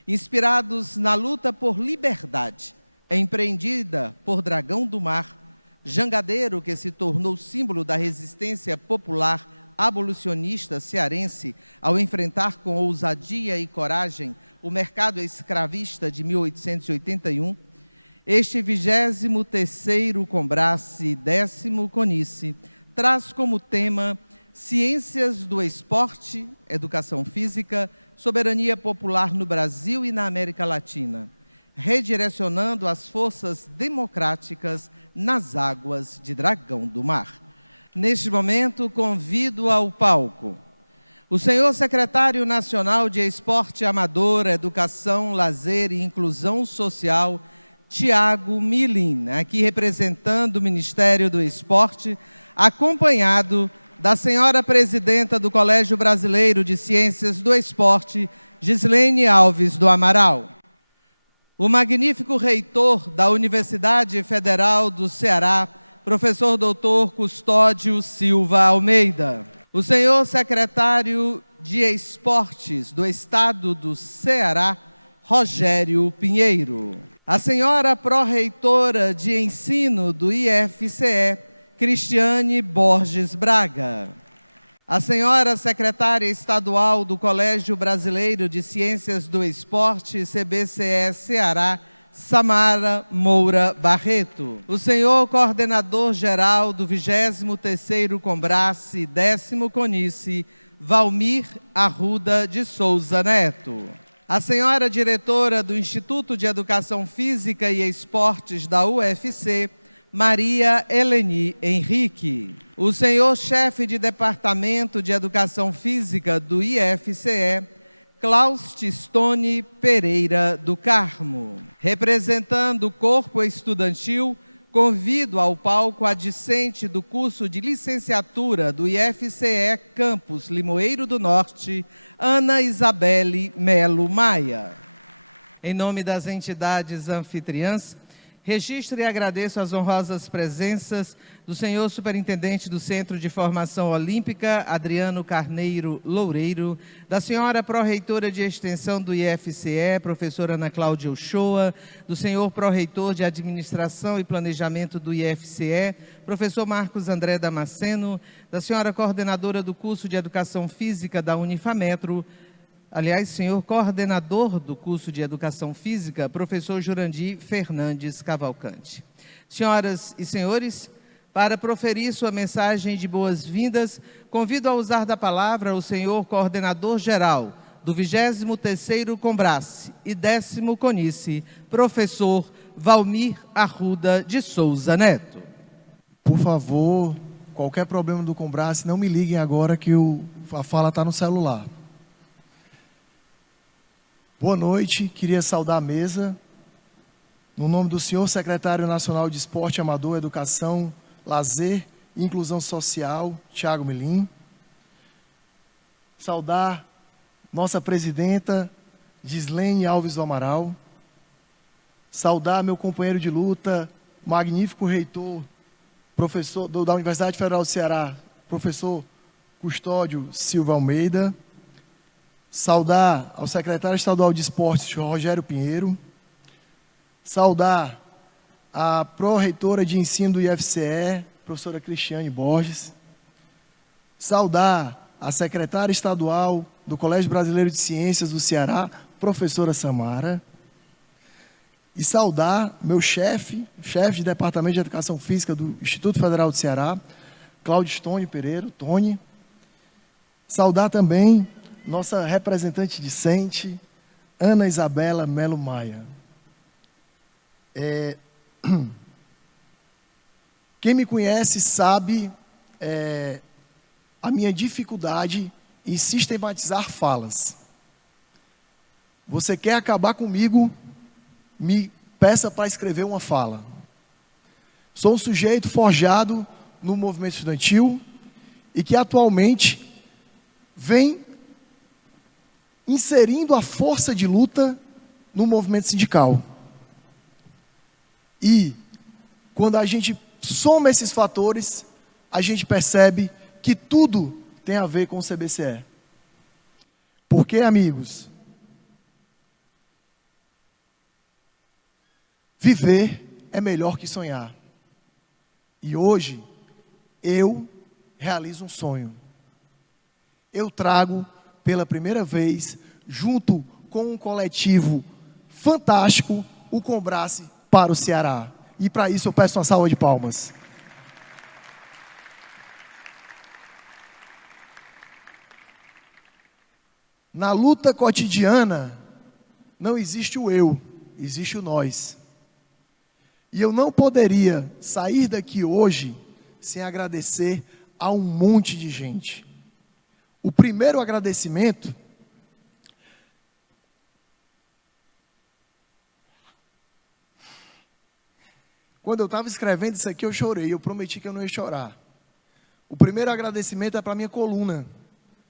Inspirados na luta por liberdade, empreendida por Dragão do Mar, jangadeiro que se tornou símbolo da resistência popular abolicionista cearense ao enfrentar com ousadia e coragem o mercado escravista de 1881, este 23º Combrace e 10º Conice traz como tema Ciências do Esporte, Educação Física, Soberania Popular no Brasil e na América Latina, redirecionando as forças democráticas nas águas de Dragão do Mar. Neste momento, convido ao palco o senhor secretário nacional de Esporte Amador, Educação, Lazer e Inclusão Social, Tiago Milin, aqui representando o Ministério do Esporte, acompanhado da senhora presidenta do Colégio Brasileiro de Ciências do Esporte, Gislene Alves do Amaral. O magnífico reitor da Universidade Federal do Ceará, professor doutor Custódio Silva Almeida. O senhor secretário de Esportes do Estado do Ceará, Rogério Pinheiro. A senhora pró-reitora de Ensino do IFCE, Cristiane Borges Braga. A senhora secretária estadual do Colégio Brasileiro de Ciências do Esporte, CBCE Ceará, Samara Moura Barreto. O senhor coordenador-geral do 23º Combrace e 10º Conice, Valmir Arruda de Souza Neto. A senhora diretora do Instituto de Educação Física e Esportes da UFC, Maria Eleni Henrique. O senhor chefe de Departamento de Educação Física do IFCE, Klaus Tistone Pereira do Carmo. Representando o corpo estudantil, convido ao palco a discente do curso de licenciatura do IFCE Campus Limoeiro do Norte, Ana Isabelle Melo Maia. Em nome das entidades anfitriãs, registro e agradeço as honrosas presenças do senhor superintendente do Centro de Formação Olímpica, Adriano Carneiro Loureiro, da senhora pró-reitora de Extensão do IFCE, professora Ana Cláudia Uchoa, do senhor pró-reitor de Administração e Planejamento do IFCE, professor Marcos André Damasceno, da senhora coordenadora do curso de Educação Física da Unifametro, aliás, senhor coordenador do curso de Educação Física, professor Jurandir Fernandes Cavalcante. Senhoras e senhores, para proferir sua mensagem de boas-vindas, convido a usar da palavra o senhor coordenador-geral do 23º Combrace e 10º Conice, professor Valmir Arruda de Souza Neto. Por favor, qualquer problema do Combrace, não me liguem agora que a fala está no celular. Boa noite, queria saudar a mesa, no nome do senhor secretário nacional de Esporte Amador, Educação, Lazer e Inclusão Social, Tiago Milin. Saudar nossa presidenta, Gislene Alves do Amaral. Saudar meu companheiro de luta, magnífico reitor, professor da Universidade Federal do Ceará, professor Custódio Silva Almeida. Saudar ao secretário estadual de Esportes, Rogério Pinheiro. Saudar a pró-reitora de Ensino do IFCE, professora Cristiane Borges. Saudar a secretária estadual do Colégio Brasileiro de Ciências do Ceará, professora Samara. E saudar meu chefe de Departamento de Educação Física do Instituto Federal do Ceará, Cláudio Stone Pereira, Tony. Saudar também nossa representante discente, Ana Isabela Melo Maia. Quem me conhece sabe a minha dificuldade em sistematizar falas. Você quer acabar comigo? Me peça para escrever uma fala. Sou um sujeito forjado no movimento estudantil e que atualmente vem inserindo a força de luta no movimento sindical. E quando a gente soma esses fatores, a gente percebe que tudo tem a ver com o CBCE. Porque, amigos, viver é melhor que sonhar. E hoje, eu realizo um sonho. Eu trago, pela primeira vez, junto com um coletivo fantástico, o Combrace para o Ceará. E para isso eu peço uma salva de palmas. Na luta cotidiana, não existe o eu, existe o nós. E eu não poderia sair daqui hoje sem agradecer a um monte de gente. O primeiro agradecimento quando eu estava escrevendo isso aqui, eu chorei. Eu prometi que eu não ia chorar. O primeiro agradecimento é para a minha coluna.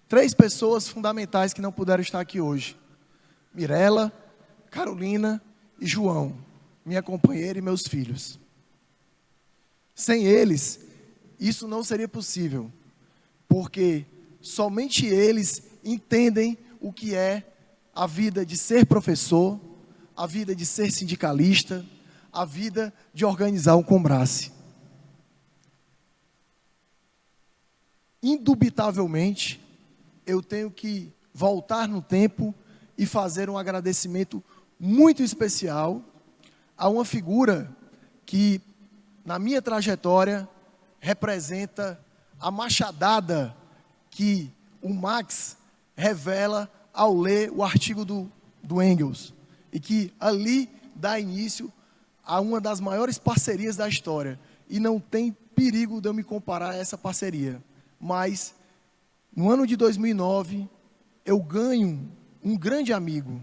3 pessoas fundamentais que não puderam estar aqui hoje. Mirela, Carolina e João, minha companheira e meus filhos. Sem eles, isso não seria possível. Porque somente eles entendem o que é a vida de ser professor, a vida de ser sindicalista, a vida de organizar um Combrace. Indubitavelmente, eu tenho que voltar no tempo e fazer um agradecimento muito especial a uma figura que, na minha trajetória, representa a machadada que o Marx revela ao ler o artigo do Engels, e que ali dá início a uma das maiores parcerias da história. E não tem perigo de eu me comparar a essa parceria. Mas, no ano de 2009, eu ganho um grande amigo,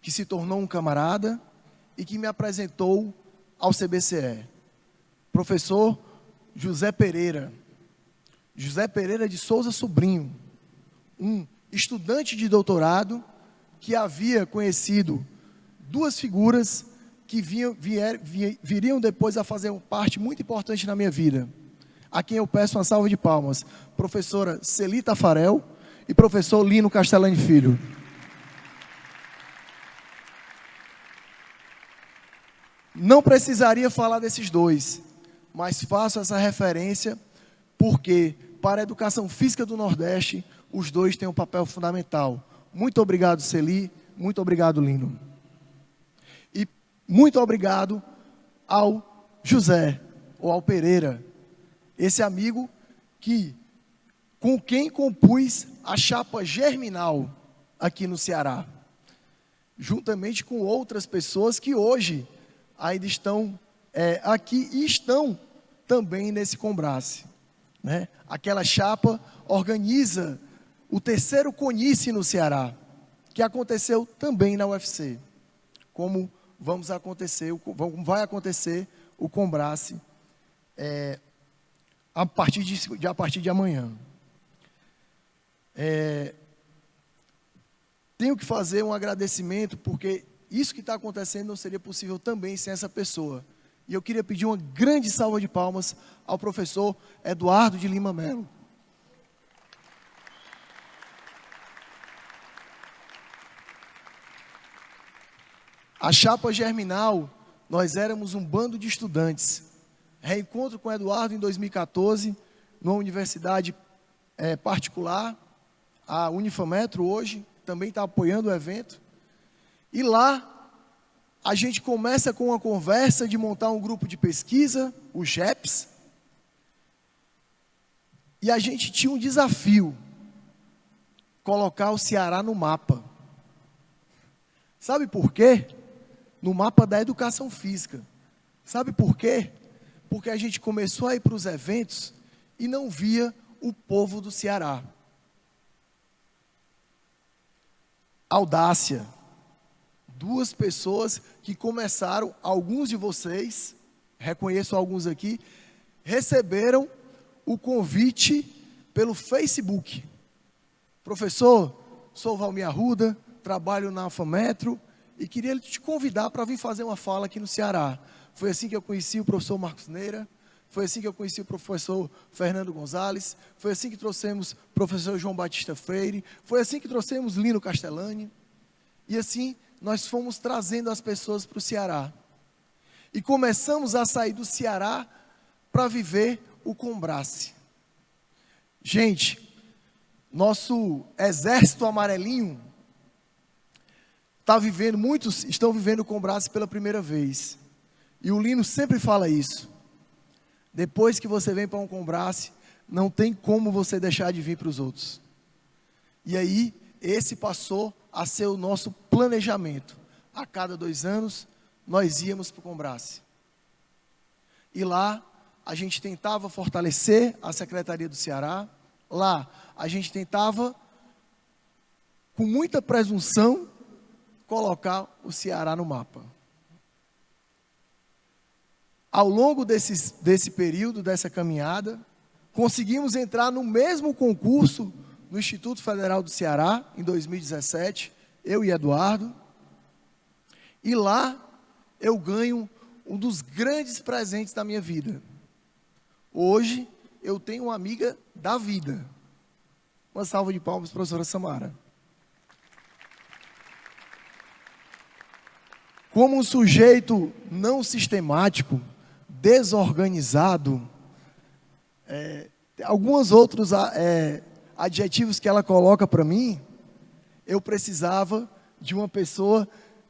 que se tornou um camarada e que me apresentou ao CBCE. Professor José Pereira. José Pereira de Souza Sobrinho, um estudante de doutorado que havia conhecido 2 figuras que viriam depois a fazer parte muito importante na minha vida, a quem eu peço uma salva de palmas, professora Celi Tafarel e professor Lino Castellani Filho. Não precisaria falar desses 2, mas faço essa referência porque, para a educação física do Nordeste, os 2 têm um papel fundamental. Muito obrigado, Celi, muito obrigado, Lino. E muito obrigado ao José, ou ao Pereira, esse amigo com quem compus a chapa germinal aqui no Ceará, juntamente com outras pessoas que hoje ainda estão aqui e estão também nesse Combrace. Né? Aquela chapa organiza o 3º Conice no Ceará, que aconteceu também na UFC, como vai acontecer o Combrace a partir de amanhã. Tenho que fazer um agradecimento, porque isso que está acontecendo não seria possível também sem essa pessoa. E eu queria pedir uma grande salva de palmas ao professor Eduardo de Lima Melo. A chapa germinal, nós éramos um bando de estudantes. Reencontro com o Eduardo em 2014, numa universidade particular, a Unifametro hoje, também está apoiando o evento. E lá, a gente começa com uma conversa de montar um grupo de pesquisa, o GEPS. E a gente tinha um desafio, colocar o Ceará no mapa. Sabe por quê? No mapa da educação física. Sabe por quê? Porque a gente começou a ir para os eventos e não via o povo do Ceará. audácia. 2 pessoas que começaram, alguns de vocês, reconheço alguns aqui, receberam o convite pelo Facebook. Professor, sou Valmir Arruda, trabalho na Afametro e queria te convidar para vir fazer uma fala aqui no Ceará. Foi assim que eu conheci o professor Marcos Neira, foi assim que eu conheci o professor Fernando Gonzalez, foi assim que trouxemos o professor João Batista Freire, foi assim que trouxemos Lino Castellani, e assim nós fomos trazendo as pessoas para o Ceará. E começamos a sair do Ceará para viver o Combrace. Gente, nosso exército amarelinho muitos estão vivendo o Combrace pela primeira vez. E o Lino sempre fala isso. Depois que você vem para um Combrace, não tem como você deixar de vir para os outros. E aí, esse passou a ser o nosso planejamento. A cada 2 anos, nós íamos para o Combrace. E lá, a gente tentava fortalecer a Secretaria do Ceará. Lá, a gente tentava, com muita presunção, colocar o Ceará no mapa. Ao longo desse período, dessa caminhada, conseguimos entrar no mesmo concurso no Instituto Federal do Ceará, em 2017, eu e Eduardo. E lá, eu ganho um dos grandes presentes da minha vida. Hoje, eu tenho uma amiga da vida. Uma salva de palmas, professora Samara. Como um sujeito não sistemático, desorganizado, alguns outros adjetivos que ela coloca para mim, eu precisava de uma pessoa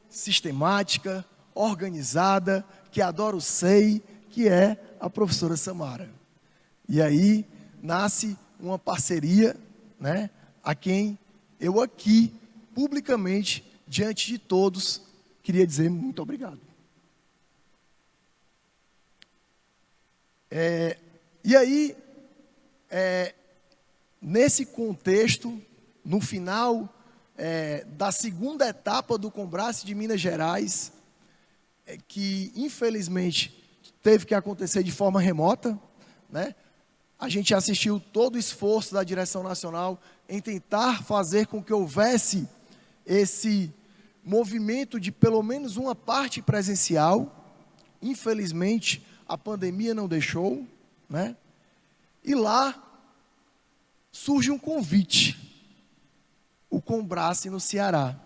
sistemática, organizada, que adora o SEI, que é a professora Samara. E aí nasce uma parceria, né, a quem eu aqui, publicamente, diante de todos, queria dizer muito obrigado. E aí, nesse contexto, no final da segunda etapa do Combrace de Minas Gerais, que infelizmente teve que acontecer de forma remota, né? A gente assistiu todo o esforço da direção nacional em tentar fazer com que houvesse esse movimento de pelo menos uma parte presencial. Infelizmente, a pandemia não deixou, né? E lá surge um convite, o Combrace no Ceará.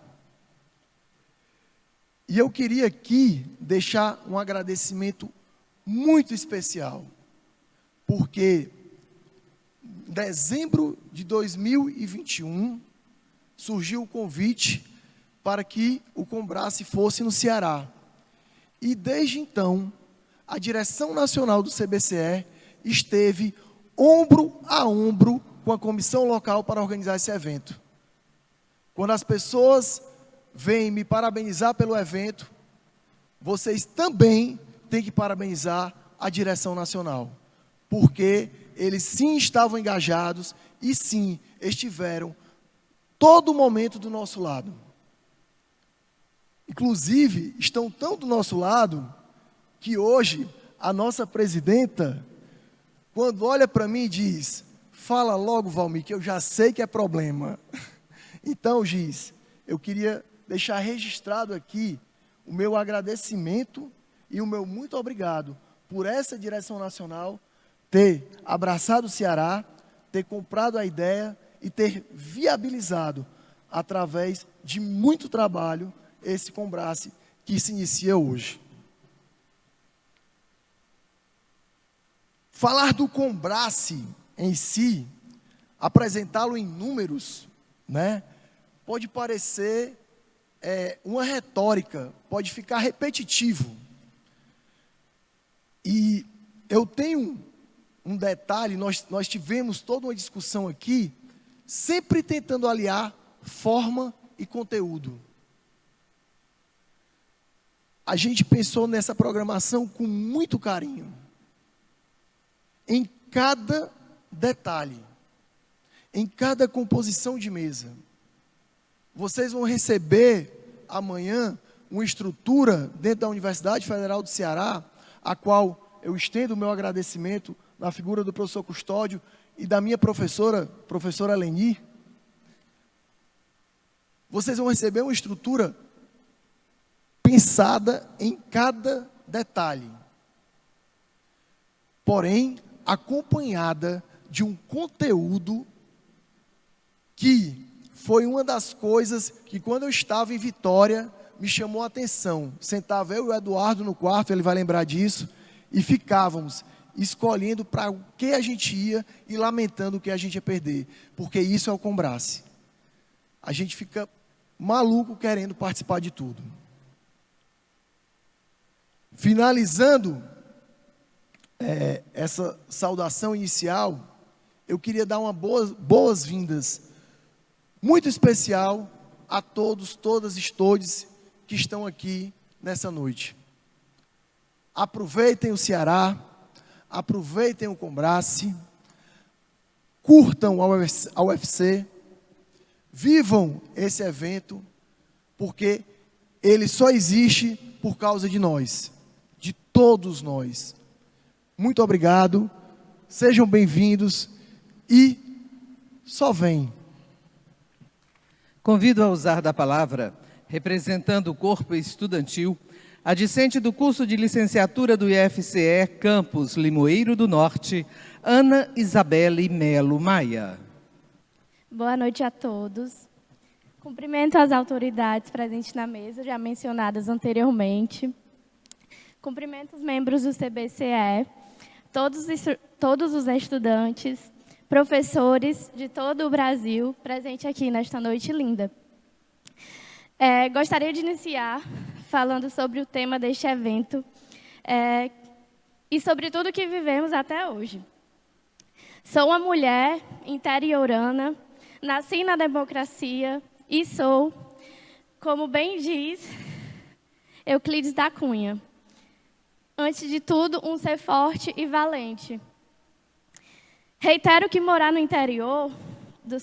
E eu queria aqui deixar um agradecimento muito especial, porque em dezembro de 2021 surgiu o convite para que o Combrace fosse no Ceará. E desde então, a direção nacional do CBCE esteve ombro a ombro com a comissão local para organizar esse evento. Quando as pessoas vêm me parabenizar pelo evento, vocês também têm que parabenizar a direção nacional, porque eles sim estavam engajados e sim estiveram todo momento do nosso lado. Inclusive, estão tão do nosso lado que hoje a nossa presidenta, quando olha para mim, diz: fala logo, Valmir, que eu já sei que é problema. Então, Giz, eu queria deixar registrado aqui o meu agradecimento e o meu muito obrigado por essa direção nacional ter abraçado o Ceará, ter comprado a ideia e ter viabilizado, através de muito trabalho, esse Combrace que se inicia hoje. Falar do Combrace em si, apresentá-lo em números, né, pode parecer uma retórica, pode ficar repetitivo. E eu tenho um detalhe, nós tivemos toda uma discussão aqui, sempre tentando aliar forma e conteúdo. A gente pensou nessa programação com muito carinho, em cada detalhe, em cada composição de mesa. vocês vão receber amanhã uma estrutura dentro da Universidade Federal do Ceará, a qual eu estendo o meu agradecimento na figura do professor Custódio e da minha professora Leni. Vocês vão receber uma estrutura pensada em cada detalhe, porém acompanhada de um conteúdo que foi uma das coisas que, quando eu estava em Vitória, me chamou a atenção. Sentava eu e o Eduardo no quarto, ele vai lembrar disso, e ficávamos escolhendo para o que a gente ia e lamentando o que a gente ia perder, porque isso é o Combrace. A gente fica maluco querendo participar de tudo. Finalizando essa saudação inicial, eu queria dar uma boas-vindas muito especial a todos, todas e todos que estão aqui nessa noite. Aproveitem o Ceará, aproveitem o Combrace, curtam a UFC, vivam esse evento, porque ele só existe por causa de nós, de todos nós. Muito obrigado, sejam bem-vindos e só vem. Convido a usar da palavra, representando o corpo estudantil, a discente do curso de licenciatura do IFCE, Campus Limoeiro do Norte, Ana Isabelle Melo Maia. Boa noite a todos. Cumprimento as autoridades presentes na mesa, já mencionadas anteriormente. Cumprimento os membros do CBCE, todos os estudantes, professores de todo o Brasil, presentes aqui nesta noite linda. Gostaria de iniciar falando sobre o tema deste evento e sobre tudo que vivemos até hoje. Sou uma mulher interiorana, nasci na democracia e sou, como bem diz Euclides da Cunha, antes de tudo, um ser forte e valente. Reitero que morar no interior do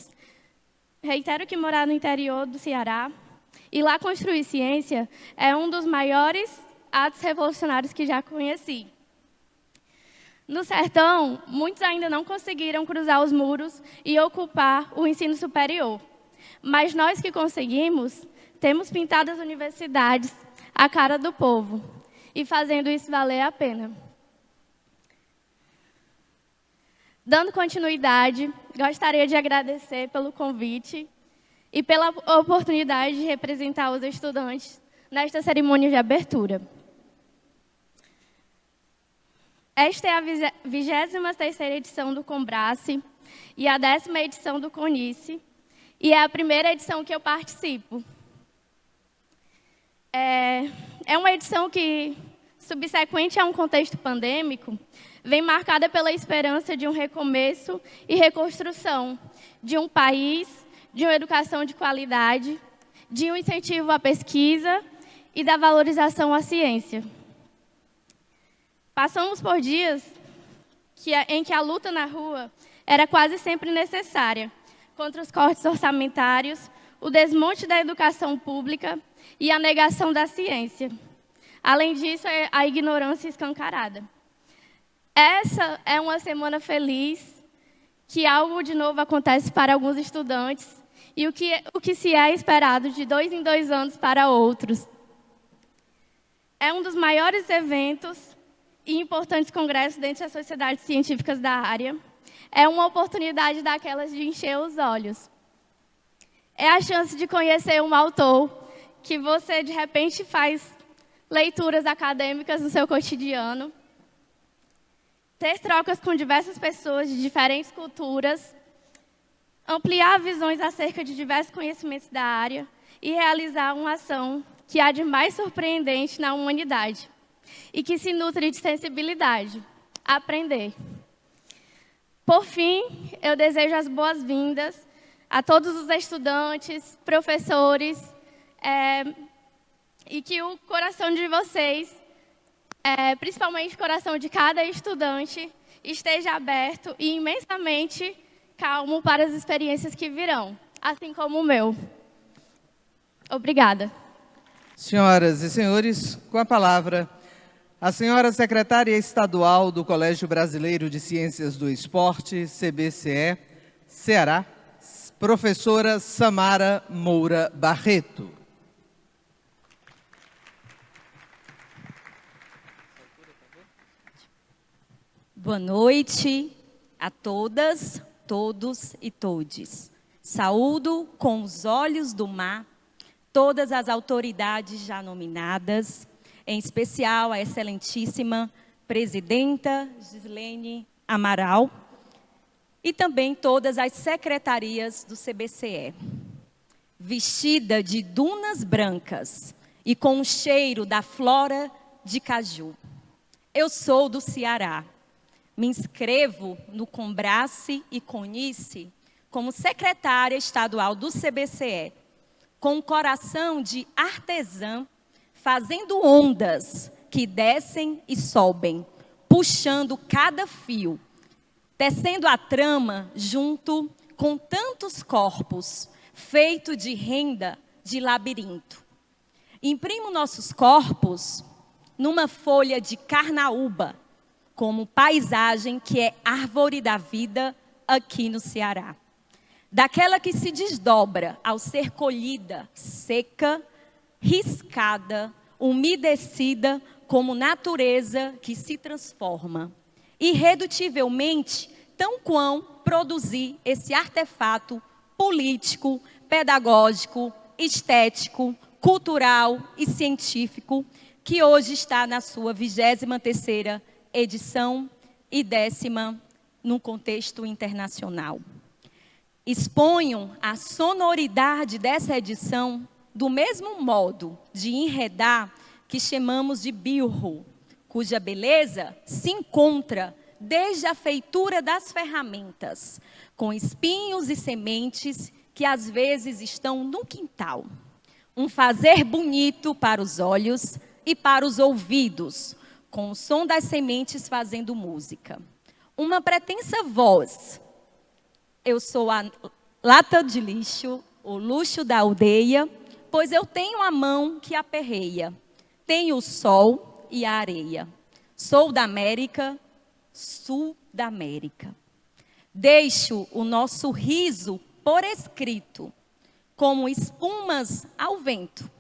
Ceará e lá construir ciência é um dos maiores atos revolucionários que já conheci. No sertão, muitos ainda não conseguiram cruzar os muros e ocupar o ensino superior. Mas nós que conseguimos, temos pintado as universidades à cara do povo e fazendo isso valer a pena. Dando continuidade, gostaria de agradecer pelo convite e pela oportunidade de representar os estudantes nesta cerimônia de abertura. Esta é a 23ª edição do Combrace e a 10ª edição do Conice, e é a primeira edição que eu participo. É uma edição que, subsequente a um contexto pandêmico, vem marcada pela esperança de um recomeço e reconstrução de um país, de uma educação de qualidade, de um incentivo à pesquisa e da valorização à ciência. Passamos por dias em que a luta na rua era quase sempre necessária, contra os cortes orçamentários, o desmonte da educação pública e a negação da ciência. Além disso, a ignorância escancarada. Essa é uma semana feliz, que algo de novo acontece para alguns estudantes e o que se é esperado de 2 em 2 anos para outros. É um dos maiores eventos e importantes congressos dentre as sociedades científicas da área. É uma oportunidade daquelas de encher os olhos. É a chance de conhecer um autor que você, de repente, faz leituras acadêmicas no seu cotidiano, ter trocas com diversas pessoas de diferentes culturas, ampliar visões acerca de diversos conhecimentos da área e realizar uma ação que há de mais surpreendente na humanidade e que se nutre de sensibilidade, aprender. Por fim, eu desejo as boas-vindas a todos os estudantes, professores, e que o coração de vocês, principalmente o coração de cada estudante, esteja aberto e imensamente calmo para as experiências que virão, assim como o meu. Obrigada. Senhoras e senhores, com a palavra, a senhora secretária estadual do Colégio Brasileiro de Ciências do Esporte, CBCE, Ceará, professora Samara Moura Barreto. Boa noite a todas, todos e todes. Saúdo com os olhos do mar todas as autoridades já nominadas, em especial a excelentíssima presidenta Gislene Amaral e também todas as secretarias do CBCE. Vestida de dunas brancas e com o cheiro da flora de caju. Eu sou do Ceará. Me inscrevo no Combrace e Conice como secretária estadual do CBCE, com um coração de artesã, fazendo ondas que descem e sobem, puxando cada fio, tecendo a trama junto com tantos corpos, feito de renda de labirinto. Imprimo nossos corpos numa folha de carnaúba, como paisagem que é árvore da vida aqui no Ceará. Daquela que se desdobra ao ser colhida, seca, riscada, umedecida, como natureza que se transforma. Irredutivelmente, tão quão produzir esse artefato político, pedagógico, estético, cultural e científico, que hoje está na sua 23ª edição e 10ª no contexto internacional. Exponham a sonoridade dessa edição do mesmo modo de enredar que chamamos de bilro, cuja beleza se encontra desde a feitura das ferramentas, com espinhos e sementes que às vezes estão no quintal. Um fazer bonito para os olhos e para os ouvidos, com o som das sementes fazendo música. Uma pretensa voz. Eu sou a lata de lixo, o luxo da aldeia, pois eu tenho a mão que aperreia. Tenho o sol e a areia. Sou da América, sul da América. Deixo o nosso riso por escrito, como espumas ao vento,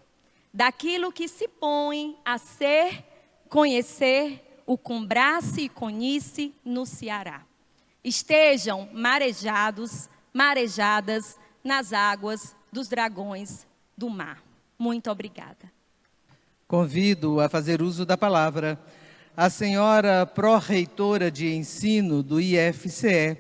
daquilo que se põe a ser, conhecer o Combrace e Conice no Ceará. Estejam marejados, marejadas nas águas dos dragões do mar. Muito obrigada. Convido a fazer uso da palavra a senhora pró-reitora de ensino do IFCE,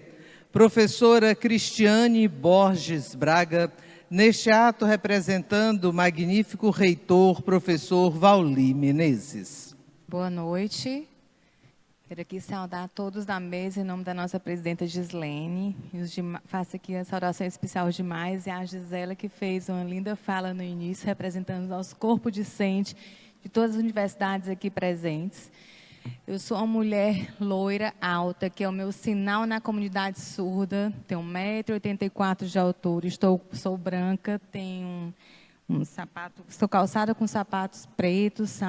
professora Cristiane Borges Braga, neste ato representando o magnífico reitor, professor Vauli Menezes. Boa noite. Quero aqui saudar todos da mesa em nome da nossa presidenta Gislene. Faço aqui a saudação especial demais e a Gisela, que fez uma linda fala no início, representando o nosso corpo discente de todas as universidades aqui presentes. Eu sou uma mulher loira, alta, que é o meu sinal na comunidade surda. Tenho 1,84 m de altura, sou branca, tenho um sapato, estou calçada com sapatos pretos,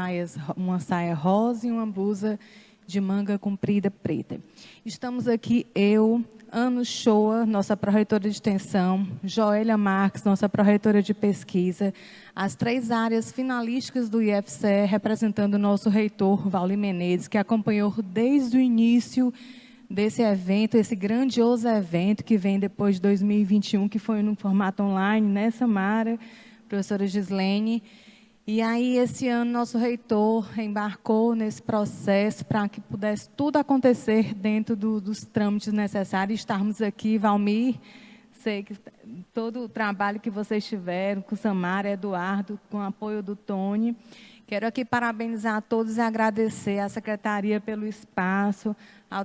uma saia rosa e uma blusa de manga comprida preta. Estamos aqui eu, Ana Shoa, nossa pró-reitora de extensão, Joélia Marques, nossa pró-reitora de pesquisa, as 3 áreas finalísticas do IFCE, representando o nosso reitor, Vauli Menezes, que acompanhou desde o início desse evento, esse grandioso evento que vem depois de 2021, que foi no formato online, né, Samara, professora Gislene. E aí, esse ano, nosso reitor embarcou nesse processo para que pudesse tudo acontecer dentro dos trâmites necessários. Estarmos aqui, Valmir, sei que todo o trabalho que vocês tiveram com Samara, Eduardo, com o apoio do Tony. Quero aqui parabenizar a todos e agradecer à Secretaria pelo espaço, ao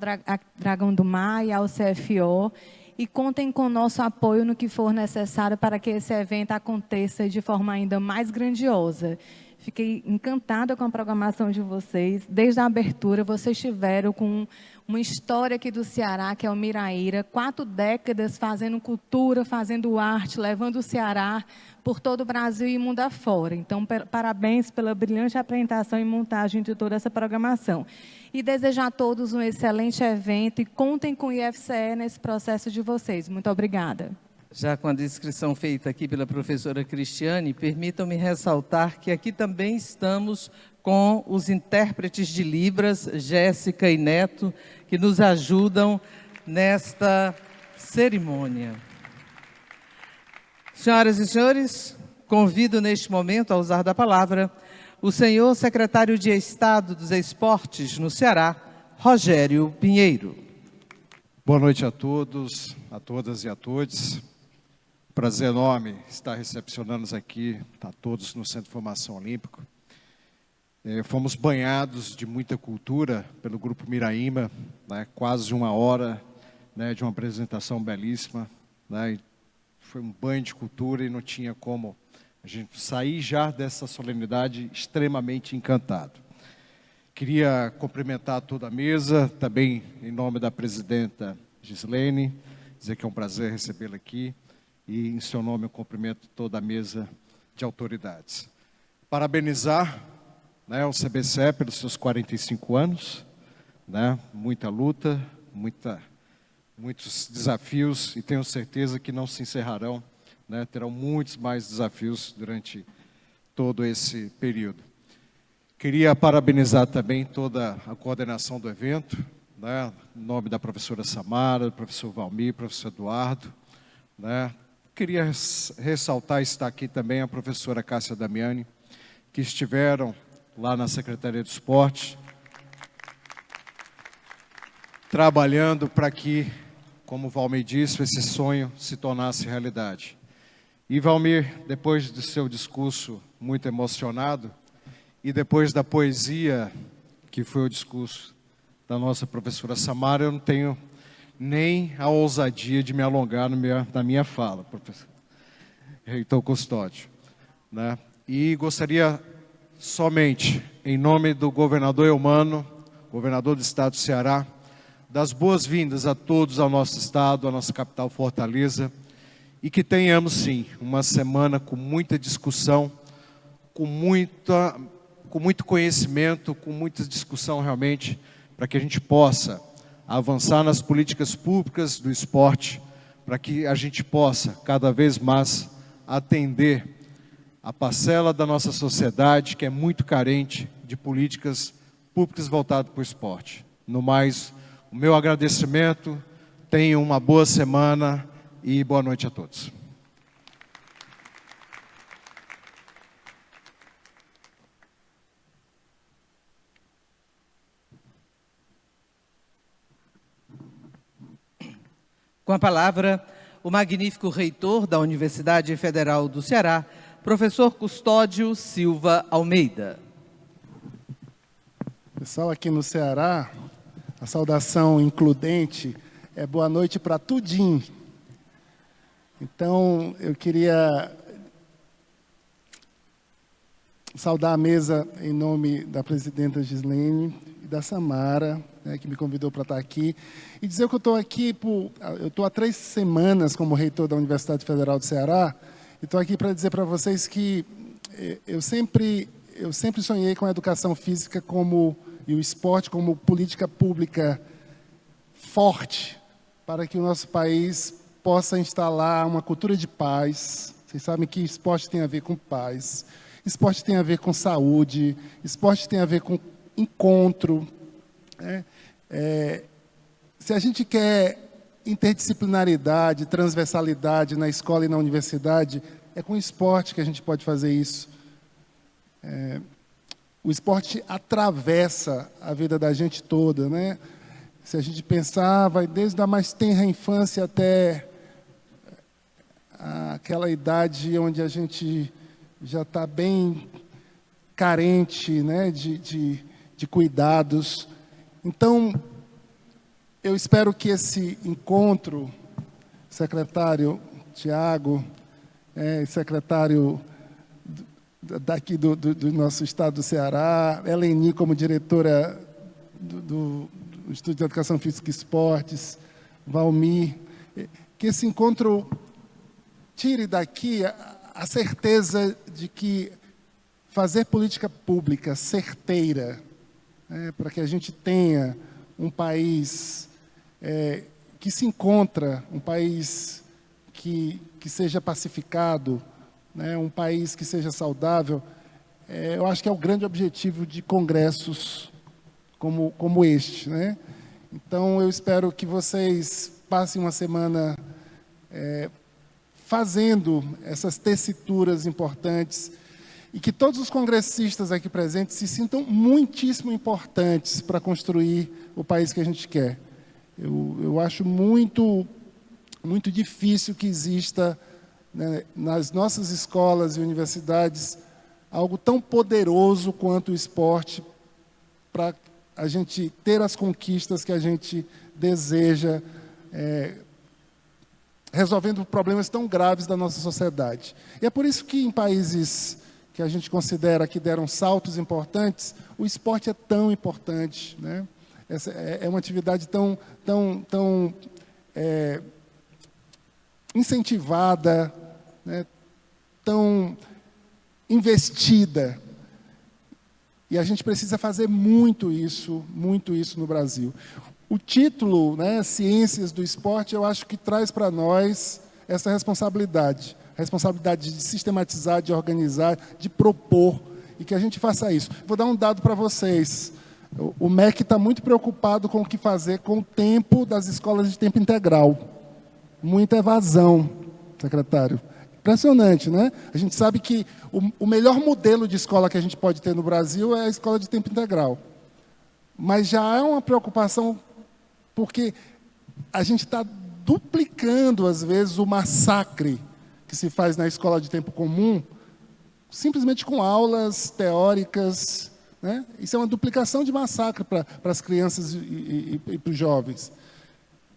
Dragão do Mar e ao CFO. E contem com o nosso apoio no que for necessário para que esse evento aconteça de forma ainda mais grandiosa. Fiquei encantada com a programação de vocês. Desde a abertura, vocês tiveram com uma história aqui do Ceará, que é o Miraíra, 4 décadas fazendo cultura, fazendo arte, levando o Ceará por todo o Brasil e mundo afora. Então, parabéns pela brilhante apresentação e montagem de toda essa programação. E desejar a todos um excelente evento e contem com o IFCE nesse processo de vocês. Muito obrigada. Já com a descrição feita aqui pela professora Cristiane, permitam-me ressaltar que aqui também estamos com os intérpretes de Libras, Jéssica e Neto, que nos ajudam nesta cerimônia. Senhoras e senhores, convido neste momento a usar da palavra o senhor secretário de Estado dos Esportes no Ceará, Rogério Pinheiro. Boa noite a todos, a todas e a todos. Prazer enorme estar recepcionando aqui a todos no Centro de Formação Olímpico. Fomos banhados de muita cultura pelo Grupo Miraíma, né, quase 1 hora, né, de uma apresentação belíssima, né, e foi um banho de cultura e não tinha como a gente sair já dessa solenidade extremamente encantado. Queria cumprimentar toda a mesa, também em nome da presidenta Gislene, dizer que é um prazer recebê-la aqui e em seu nome eu cumprimento toda a mesa de autoridades. Parabenizar, né, o CBCE pelos seus 45 anos, né, muita luta, muitos desafios e tenho certeza que não se encerrarão, né, terão muitos mais desafios durante todo esse período. Queria parabenizar também toda a coordenação do evento, né, em nome da professora Samara, do professor Valmir, professor Eduardo, né. Queria ressaltar, está aqui também a professora Cássia Damiani, que estiveram lá na Secretaria do Esporte, trabalhando para que, como o Valmir disse, esse sonho se tornasse realidade. E Valmir, depois do seu discurso muito emocionado, e depois da poesia, que foi o discurso da nossa professora Samara, eu não tenho nem a ousadia de me alongar na minha fala, professor reitor Custódio, né? E gostaria somente, em nome do governador Eumano, governador do estado do Ceará, das boas-vindas a todos ao nosso estado, à nossa capital Fortaleza, e que tenhamos sim uma semana com muita discussão, com muito conhecimento, com muita discussão realmente, para que a gente possa avançar nas políticas públicas do esporte, para que a gente possa cada vez mais atender a parcela da nossa sociedade que é muito carente de políticas públicas voltadas para o esporte. No mais, o meu agradecimento, tenham uma boa semana e boa noite a todos. Com a palavra, o magnífico reitor da Universidade Federal do Ceará, professor Custódio Silva Almeida. Pessoal, aqui no Ceará, a saudação includente é boa noite para tudim. Então, eu queria saudar a mesa em nome da presidenta Gislene e da Samara, né, que me convidou para estar aqui, e dizer que eu estou aqui, eu estou há 3 semanas como reitor da Universidade Federal do Ceará, e estou aqui para dizer para vocês que eu sempre sonhei com a educação física e o esporte como política pública forte para que o nosso país possa instalar uma cultura de paz. Vocês sabem que esporte tem a ver com paz, esporte tem a ver com saúde, esporte tem a ver com encontro, né? Se a gente quer interdisciplinaridade, transversalidade na escola e na universidade, é com o esporte que a gente pode fazer isso. O esporte atravessa a vida da gente toda, né? Se a gente pensar, vai desde a mais tenra infância até aquela idade onde a gente já está bem carente, né, de cuidados. Então, eu espero que esse encontro, secretário Tiago, secretário daqui do nosso estado do Ceará, Eleni como diretora do Instituto de Educação Física e Esportes, Valmir, que esse encontro tire daqui a certeza de que fazer política pública certeira, para que a gente tenha um país que se encontra, um país que seja pacificado, um país que seja saudável, eu acho que é o grande objetivo de congressos como este, né? Então, eu espero que vocês passem uma semana fazendo essas tessituras importantes e que todos os congressistas aqui presentes se sintam muitíssimo importantes para construir o país que a gente quer. Eu acho muito difícil que exista, né, nas nossas escolas e universidades algo tão poderoso quanto o esporte para a gente ter as conquistas que a gente deseja, resolvendo problemas tão graves da nossa sociedade. E é por isso que em países que a gente considera que deram saltos importantes, o esporte é tão importante, né? Essa é uma atividade tão incentivada, né? Tão investida. E a gente precisa fazer muito isso no Brasil. O título, né, Ciências do Esporte, eu acho que traz para nós essa responsabilidade. A responsabilidade de sistematizar, de organizar, de propor, e que a gente faça isso. Vou dar um dado para vocês. O MEC está muito preocupado com o que fazer com o tempo das escolas de tempo integral. Muita evasão, secretário. Impressionante, né? A gente sabe que o melhor modelo de escola que a gente pode ter no Brasil é a escola de tempo integral. Mas já é uma preocupação porque a gente está duplicando, às vezes, o massacre que se faz na escola de tempo comum, simplesmente com aulas teóricas, né? Isso é uma duplicação de massacre para as crianças e para os jovens.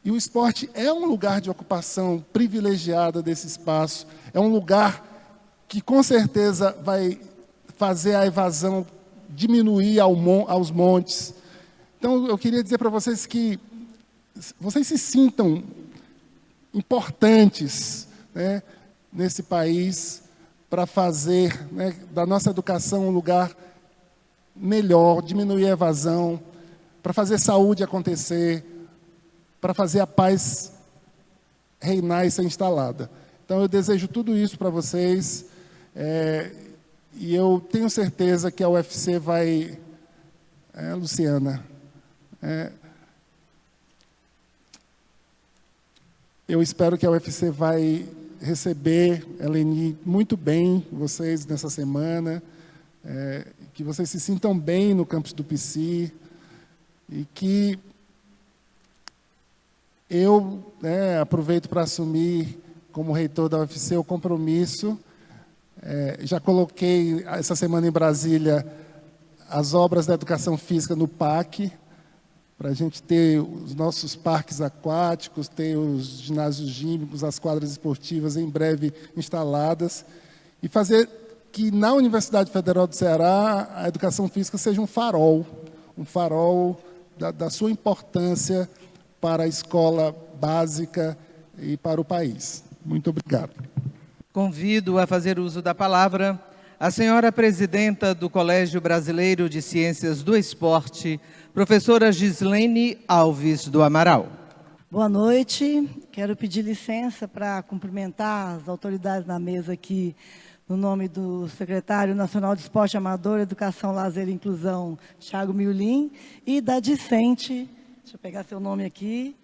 E o esporte é um lugar de ocupação privilegiada desse espaço, é um lugar que, com certeza, vai fazer a evasão diminuir aos montes. Então, eu queria dizer para vocês que vocês se sintam importantes, né, nesse país, para fazer, né, da nossa educação um lugar melhor, diminuir a evasão, para fazer saúde acontecer, para fazer a paz reinar e ser instalada. Então, eu desejo tudo isso para vocês, e eu tenho certeza que a UFC vai... Luciana... eu espero que a UFC vai receber, Eleni, muito bem vocês nessa semana, que vocês se sintam bem no campus do PC, e que eu aproveito para assumir, como reitor da UFC, o compromisso. Já coloquei, essa semana em Brasília, as obras da educação física no PAC, para a gente ter os nossos parques aquáticos, ter os ginásios gímicos, as quadras esportivas em breve instaladas, e fazer que na Universidade Federal do Ceará a educação física seja um farol da sua importância para a escola básica e para o país. Muito obrigado. Convido a fazer uso da palavra a senhora presidenta do Colégio Brasileiro de Ciências do Esporte, professora Gislene Alves do Amaral. Boa noite. Quero pedir licença para cumprimentar as autoridades na mesa aqui, no nome do secretário nacional de Esporte Amador, Educação, Lazer e Inclusão, Thiago Miulin, e da discente, deixa eu pegar seu nome aqui,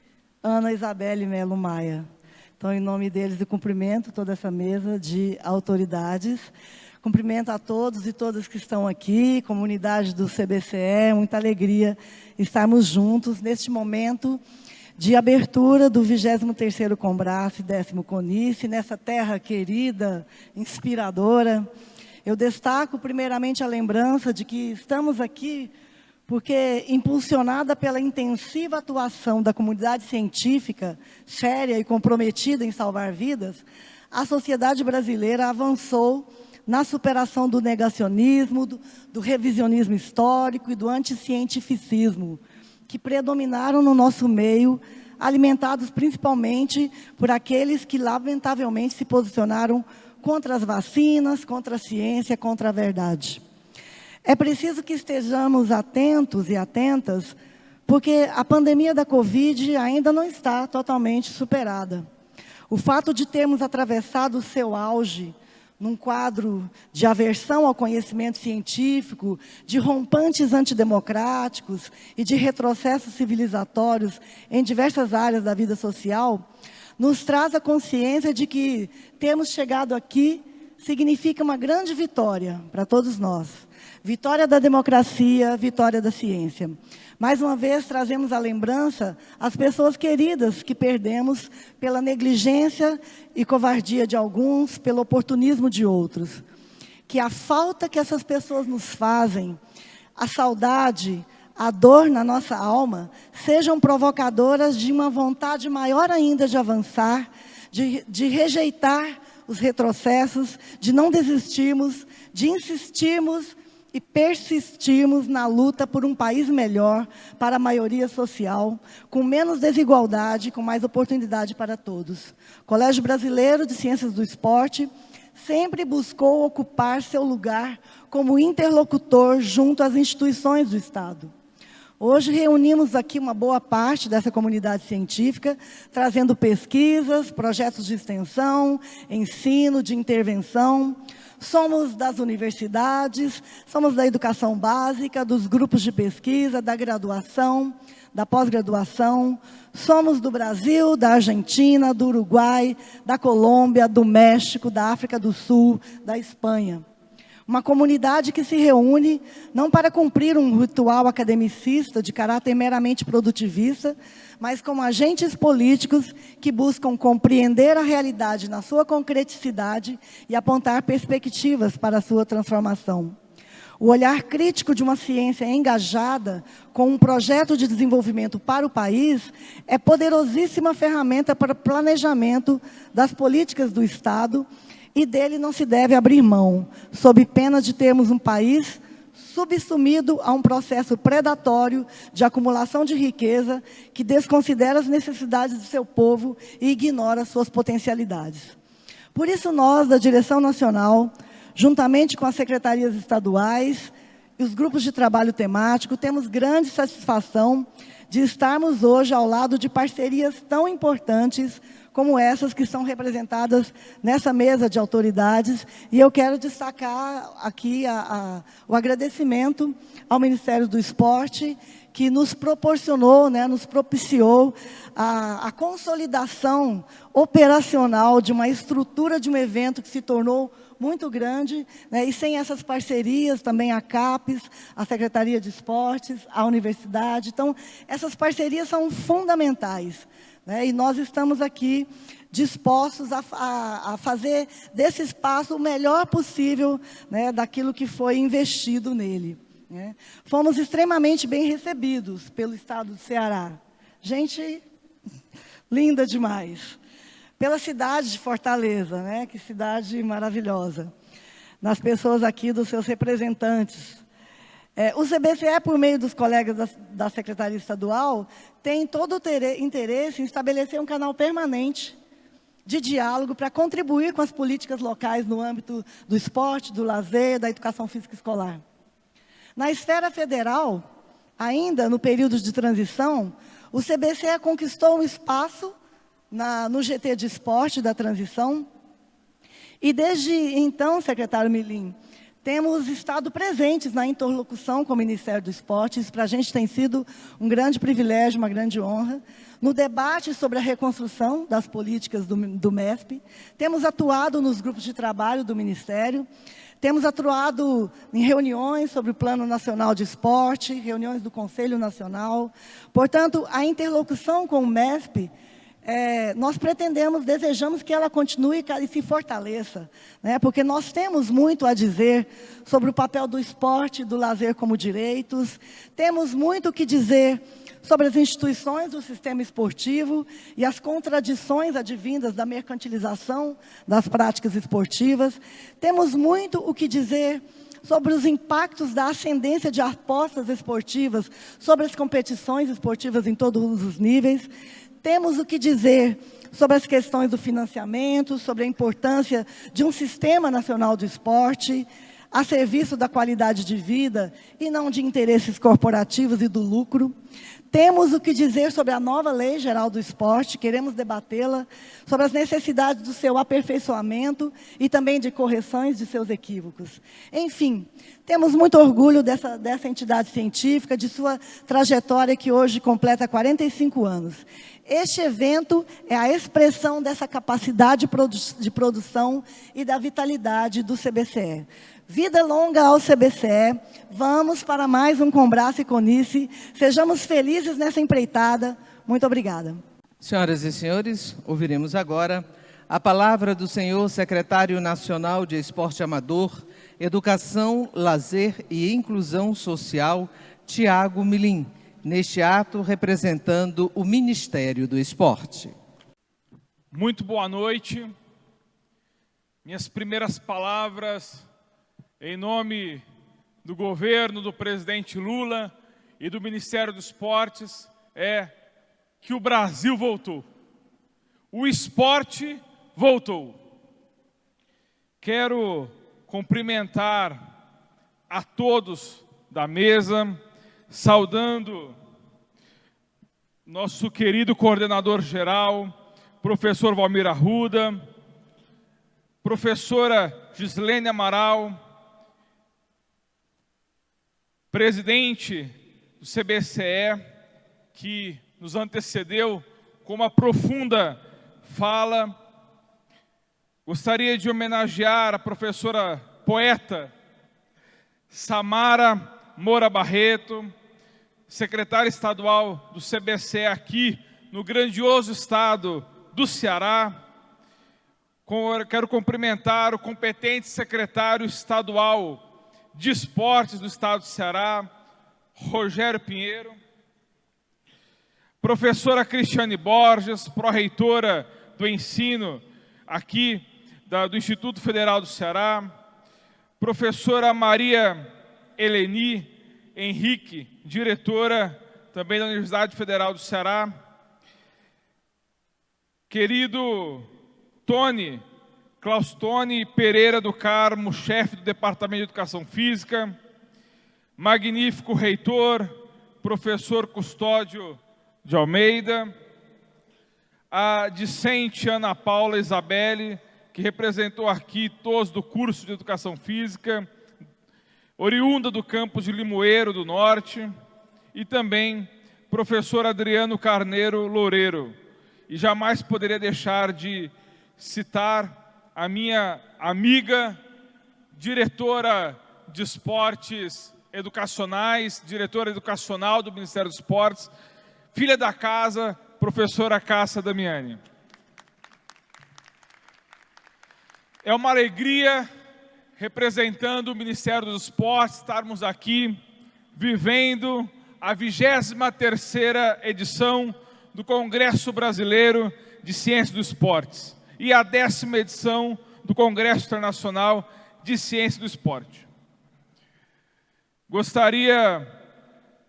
Ana Isabelle Melo Maia. Então, em nome deles, eu cumprimento toda essa mesa de autoridades. Cumprimento a todos e todas que estão aqui, comunidade do CBCE, muita alegria estarmos juntos neste momento de abertura do 23º Combrace, 10º Conice, nessa terra querida, inspiradora. Eu destaco primeiramente a lembrança de que estamos aqui porque, impulsionada pela intensiva atuação da comunidade científica, séria e comprometida em salvar vidas, a sociedade brasileira avançou na superação do negacionismo, do revisionismo histórico e do anticientificismo, que predominaram no nosso meio, alimentados principalmente por aqueles que, lamentavelmente, se posicionaram contra as vacinas, contra a ciência, contra a verdade. É preciso que estejamos atentos e atentas, porque a pandemia da Covid ainda não está totalmente superada. O fato de termos atravessado o seu auge num quadro de aversão ao conhecimento científico, de rompantes antidemocráticos e de retrocessos civilizatórios em diversas áreas da vida social, nos traz a consciência de que termos chegado aqui significa uma grande vitória para todos nós. Vitória da democracia, vitória da ciência. Mais uma vez, trazemos à lembrança as pessoas queridas que perdemos pela negligência e covardia de alguns, pelo oportunismo de outros. Que a falta que essas pessoas nos fazem, a saudade, a dor na nossa alma, sejam provocadoras de uma vontade maior ainda de avançar, de rejeitar os retrocessos, de não desistirmos, de insistirmos e persistirmos na luta por um país melhor para a maioria social, com menos desigualdade, com mais oportunidade para todos. O Colégio Brasileiro de Ciências do Esporte sempre buscou ocupar seu lugar como interlocutor junto às instituições do Estado. Hoje reunimos aqui uma boa parte dessa comunidade científica, trazendo pesquisas, projetos de extensão, ensino, de intervenção. Somos das universidades, somos da educação básica, dos grupos de pesquisa, da graduação, da pós-graduação. Somos do Brasil, da Argentina, do Uruguai, da Colômbia, do México, da África do Sul, da Espanha. Uma comunidade que se reúne não para cumprir um ritual academicista de caráter meramente produtivista, mas como agentes políticos que buscam compreender a realidade na sua concreticidade e apontar perspectivas para a sua transformação. O olhar crítico de uma ciência engajada com um projeto de desenvolvimento para o país é poderosíssima ferramenta para o planejamento das políticas do Estado, e dele não se deve abrir mão, sob pena de termos um país subsumido a um processo predatório de acumulação de riqueza que desconsidera as necessidades do seu povo e ignora suas potencialidades. Por isso nós, da Direção Nacional, juntamente com as secretarias estaduais e os grupos de trabalho temático, temos grande satisfação de estarmos hoje ao lado de parcerias tão importantes como essas que são representadas nessa mesa de autoridades. E eu quero destacar aqui o agradecimento ao Ministério do Esporte, que nos proporcionou, nos propiciou a consolidação operacional de uma estrutura de um evento que se tornou muito grande, e sem essas parcerias, também a CAPES, a Secretaria de Esportes, a Universidade. Então, essas parcerias são fundamentais. E nós estamos aqui dispostos a fazer desse espaço o melhor possível, daquilo que foi investido nele. Fomos extremamente bem recebidos pelo Estado do Ceará. Gente linda demais. Pela cidade de Fortaleza, que cidade maravilhosa. Nas pessoas aqui, dos seus representantes. O CBCE, por meio dos colegas da Secretaria Estadual, tem todo o interesse em estabelecer um canal permanente de diálogo para contribuir com as políticas locais no âmbito do esporte, do lazer, da educação física escolar. Na esfera federal, ainda no período de transição, o CBCE conquistou um espaço no GT de Esporte da transição. E desde então, secretário Milim, temos estado presentes na interlocução com o Ministério do Esporte. Isso para a gente tem sido um grande privilégio, uma grande honra. No debate sobre a reconstrução das políticas do MESP, temos atuado nos grupos de trabalho do Ministério, temos atuado em reuniões sobre o Plano Nacional de Esporte, reuniões do Conselho Nacional. Portanto, a interlocução com o MESP, nós desejamos que ela continue e se fortaleça, porque nós temos muito a dizer sobre o papel do esporte e do lazer como direitos, temos muito o que dizer sobre as instituições do sistema esportivo e as contradições advindas da mercantilização das práticas esportivas. Temos muito o que dizer sobre os impactos da ascendência de apostas esportivas sobre as competições esportivas em todos os níveis. Temos o que dizer sobre as questões do financiamento, sobre a importância de um sistema nacional de esporte, a serviço da qualidade de vida e não de interesses corporativos e do lucro. Temos o que dizer sobre a nova Lei Geral do Esporte, queremos debatê-la, sobre as necessidades do seu aperfeiçoamento e também de correções de seus equívocos. Enfim, temos muito orgulho dessa entidade científica, de sua trajetória que hoje completa 45 anos. Este evento é a expressão dessa capacidade de produção e da vitalidade do CBCE. Vida longa ao CBCE, vamos para mais um Combrace e Conice, sejamos felizes nessa empreitada. Muito obrigada. Senhoras e senhores, ouviremos agora a palavra do senhor secretário nacional de Esporte Amador, Educação, Lazer e Inclusão Social, Tiago Milim, neste ato representando o Ministério do Esporte. Muito boa noite. Minhas primeiras palavras em nome do governo, do presidente Lula e do Ministério dos Esportes é que o Brasil voltou. O esporte voltou. Quero cumprimentar a todos da mesa, saudando nosso querido coordenador geral, professor Valmir Arruda, professora Gislene Amaral, presidente do CBCE, que nos antecedeu com uma profunda fala. Gostaria de homenagear a professora poeta Samara Moura Barreto, secretária estadual do CBCE aqui no grandioso estado do Ceará. Quero cumprimentar o competente secretário estadual de Esportes do Estado do Ceará, Rogério Pinheiro, professora Cristiane Borges, pró-reitora do ensino aqui do Instituto Federal do Ceará, professora Maria Eleni Henrique, diretora também da Universidade Federal do Ceará, querido Klaus Tony Pereira do Carmo, chefe do Departamento de Educação Física, magnífico reitor, professor Custódio de Almeida, a discente Ana Paula Isabelle, que representou aqui todos do curso de Educação Física, oriunda do campus de Limoeiro do Norte, e também professor Adriano Carneiro Loureiro. E jamais poderia deixar de citar a minha amiga, diretora de esportes educacionais, diretora educacional do Ministério dos Esportes, filha da casa, professora Cássia Damiani. É uma alegria, representando o Ministério dos Esportes, estarmos aqui vivendo a 23ª edição do Congresso Brasileiro de Ciências dos Esportes e a 10ª edição do Congresso Internacional de Ciência do Esporte. Gostaria,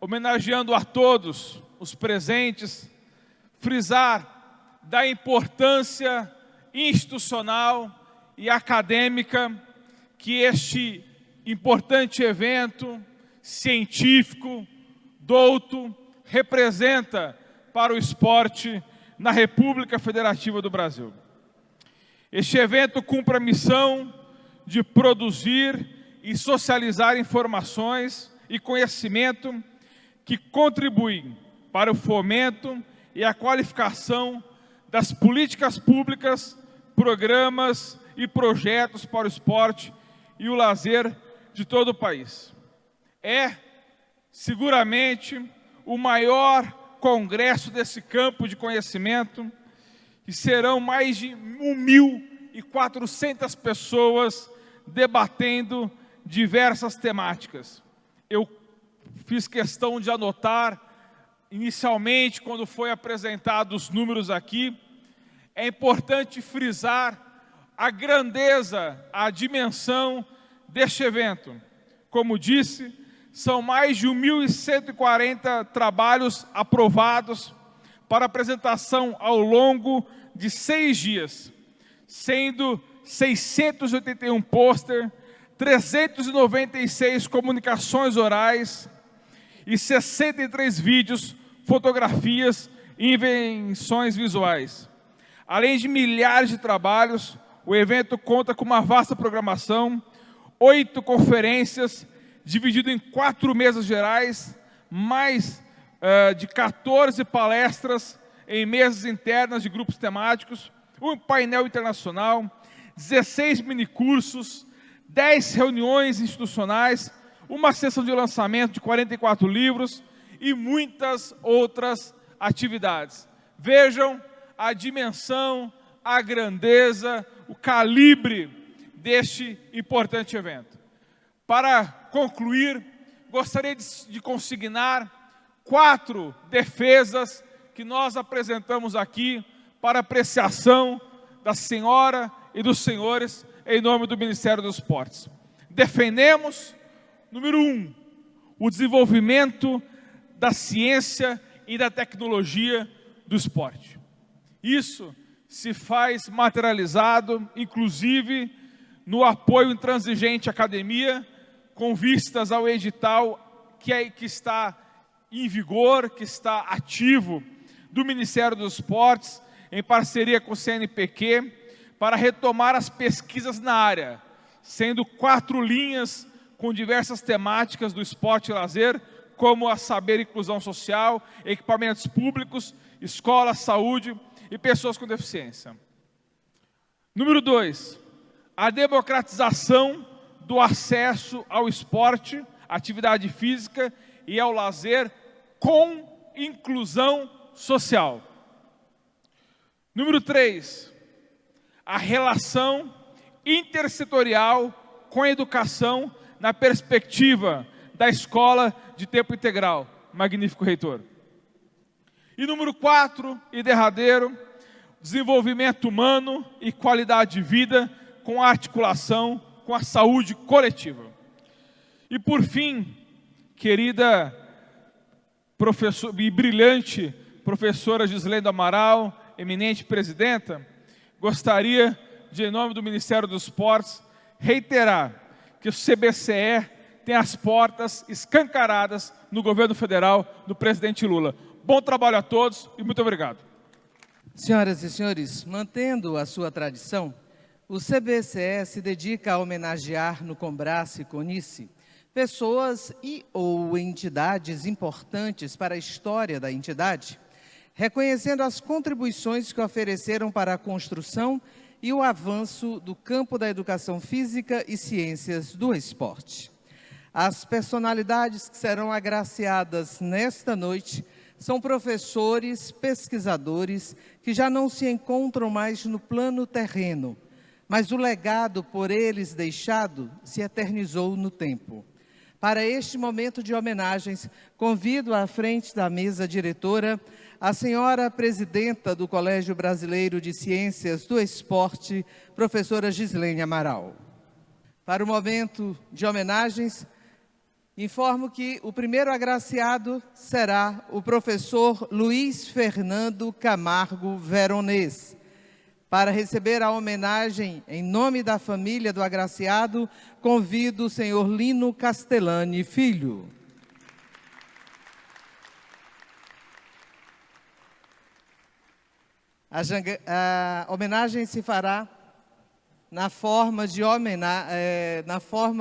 homenageando a todos os presentes, frisar da importância institucional e acadêmica que este importante evento científico, douto, representa para o esporte na República Federativa do Brasil. Este evento cumpre a missão de produzir e socializar informações e conhecimento que contribuem para o fomento e a qualificação das políticas públicas, programas e projetos para o esporte e o lazer de todo o país. É, seguramente, o maior congresso desse campo de conhecimento, e serão mais de 1.400 pessoas debatendo diversas temáticas. Eu fiz questão de anotar inicialmente, quando foi apresentado os números aqui, é importante frisar a grandeza, a dimensão deste evento. Como disse, são mais de 1.140 trabalhos aprovados para apresentação ao longo de 6 dias, sendo 681 pôster, 396 comunicações orais e 63 vídeos, fotografias e invenções visuais. Além de milhares de trabalhos, o evento conta com uma vasta programação, 8 conferências, dividido em 4 mesas gerais, mais de 14 palestras em mesas internas de grupos temáticos, um painel internacional, 16 minicursos, 10 reuniões institucionais, uma sessão de lançamento de 44 livros e muitas outras atividades. Vejam a dimensão, a grandeza, o calibre deste importante evento. Para concluir, gostaria de consignar 4 defesas que nós apresentamos aqui para apreciação da senhora e dos senhores em nome do Ministério dos Esportes. Defendemos, número 1, o desenvolvimento da ciência e da tecnologia do esporte. Isso se faz materializado, inclusive, no apoio intransigente à academia, com vistas ao edital que está em vigor, que está ativo, do Ministério dos Esportes, em parceria com o CNPq, para retomar as pesquisas na área, sendo 4 linhas com diversas temáticas do esporte e lazer, como a saber inclusão social, equipamentos públicos, escola, saúde e pessoas com deficiência. Número 2, a democratização do acesso ao esporte, atividade física e ao lazer com inclusão social. Número 3, a relação intersetorial com a educação na perspectiva da escola de tempo integral. Magnífico reitor. E número 4, e derradeiro, desenvolvimento humano e qualidade de vida com articulação com a saúde coletiva. E por fim, querida e brilhante professora Gislene do Amaral, eminente presidenta, gostaria de, em nome do Ministério dos Esportes, reiterar que o CBCE tem as portas escancaradas no governo federal do presidente Lula. Bom trabalho a todos e muito obrigado. Senhoras e senhores, mantendo a sua tradição, o CBCE se dedica a homenagear no Combrace e Conice pessoas e ou entidades importantes para a história da entidade, reconhecendo as contribuições que ofereceram para a construção e o avanço do campo da educação física e ciências do esporte. As personalidades que serão agraciadas nesta noite são professores, pesquisadores, que já não se encontram mais no plano terreno, mas o legado por eles deixado se eternizou no tempo. Para este momento de homenagens, convido à frente da mesa diretora a senhora presidenta do Colégio Brasileiro de Ciências do Esporte, professora Gislene Amaral. Para o momento de homenagens, informo que o primeiro agraciado será o professor Luiz Fernando Camargo Veronês. Para receber a homenagem em nome da família do agraciado, convido o senhor Lino Castellani Filho. A homenagem se fará na forma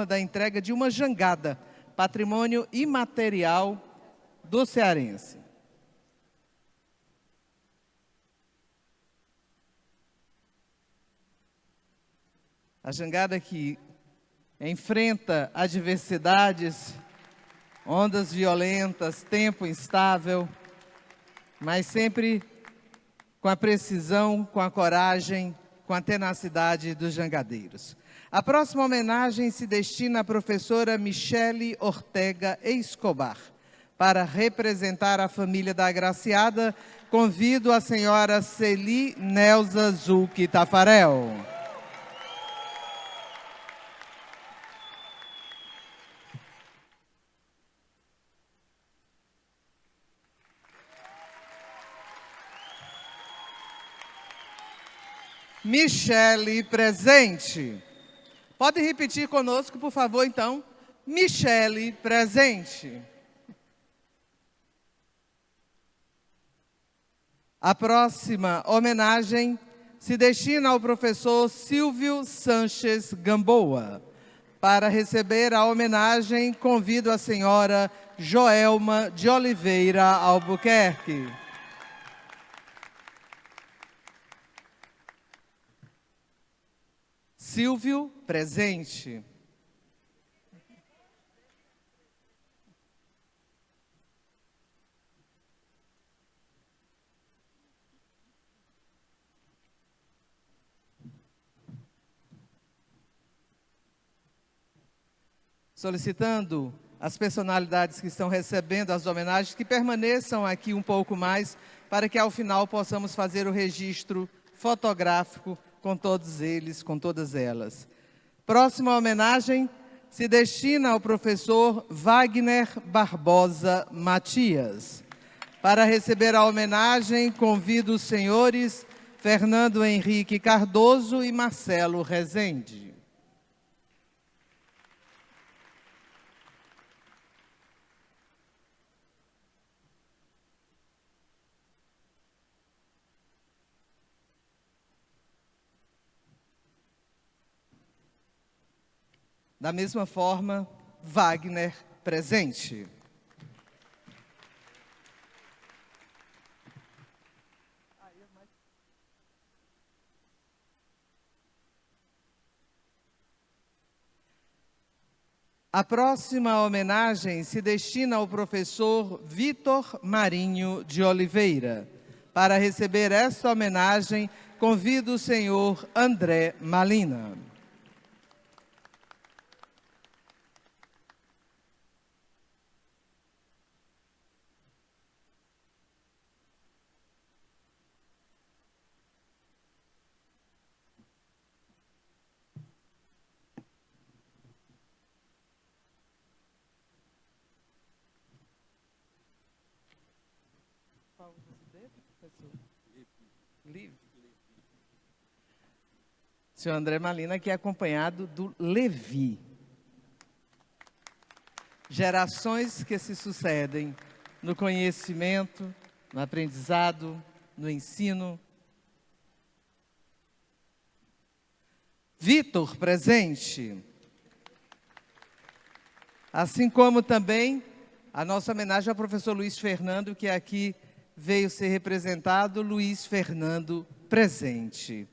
da entrega de uma jangada, patrimônio imaterial do cearense. A jangada que enfrenta adversidades, ondas violentas, tempo instável, mas sempre com a precisão, com a coragem, com a tenacidade dos jangadeiros. A próxima homenagem se destina à professora Michele Ortega Escobar, Para representar a família da agraciada, convido a senhora Celi Nelza Zucchi Tafarel. Michele, presente. Pode repetir conosco, por favor, então. Michele, presente. A próxima homenagem se destina ao professor Silvio Sanches Gamboa. Para receber a homenagem, convido a senhora Joelma de Oliveira Albuquerque. Silvio, presente. Solicitando as personalidades que estão recebendo as homenagens que permaneçam aqui um pouco mais, para que ao final possamos fazer o registro fotográfico com todos eles, com todas elas. Próxima homenagem se destina ao professor Wagner Barbosa Matias. Para receber a homenagem, convido os senhores Fernando Henrique Cardoso e Marcelo Rezende. Da mesma forma, Wagner, presente. A próxima homenagem se destina ao professor Vitor Marinho de Oliveira. Para receber esta homenagem, convido o senhor André Malina. Senhor André Malina, aqui é acompanhado do Levi. Gerações que se sucedem no conhecimento, no aprendizado, no ensino. Vitor, presente. Assim como também a nossa homenagem ao professor Luiz Fernando, que aqui veio ser representado, Luiz Fernando, presente.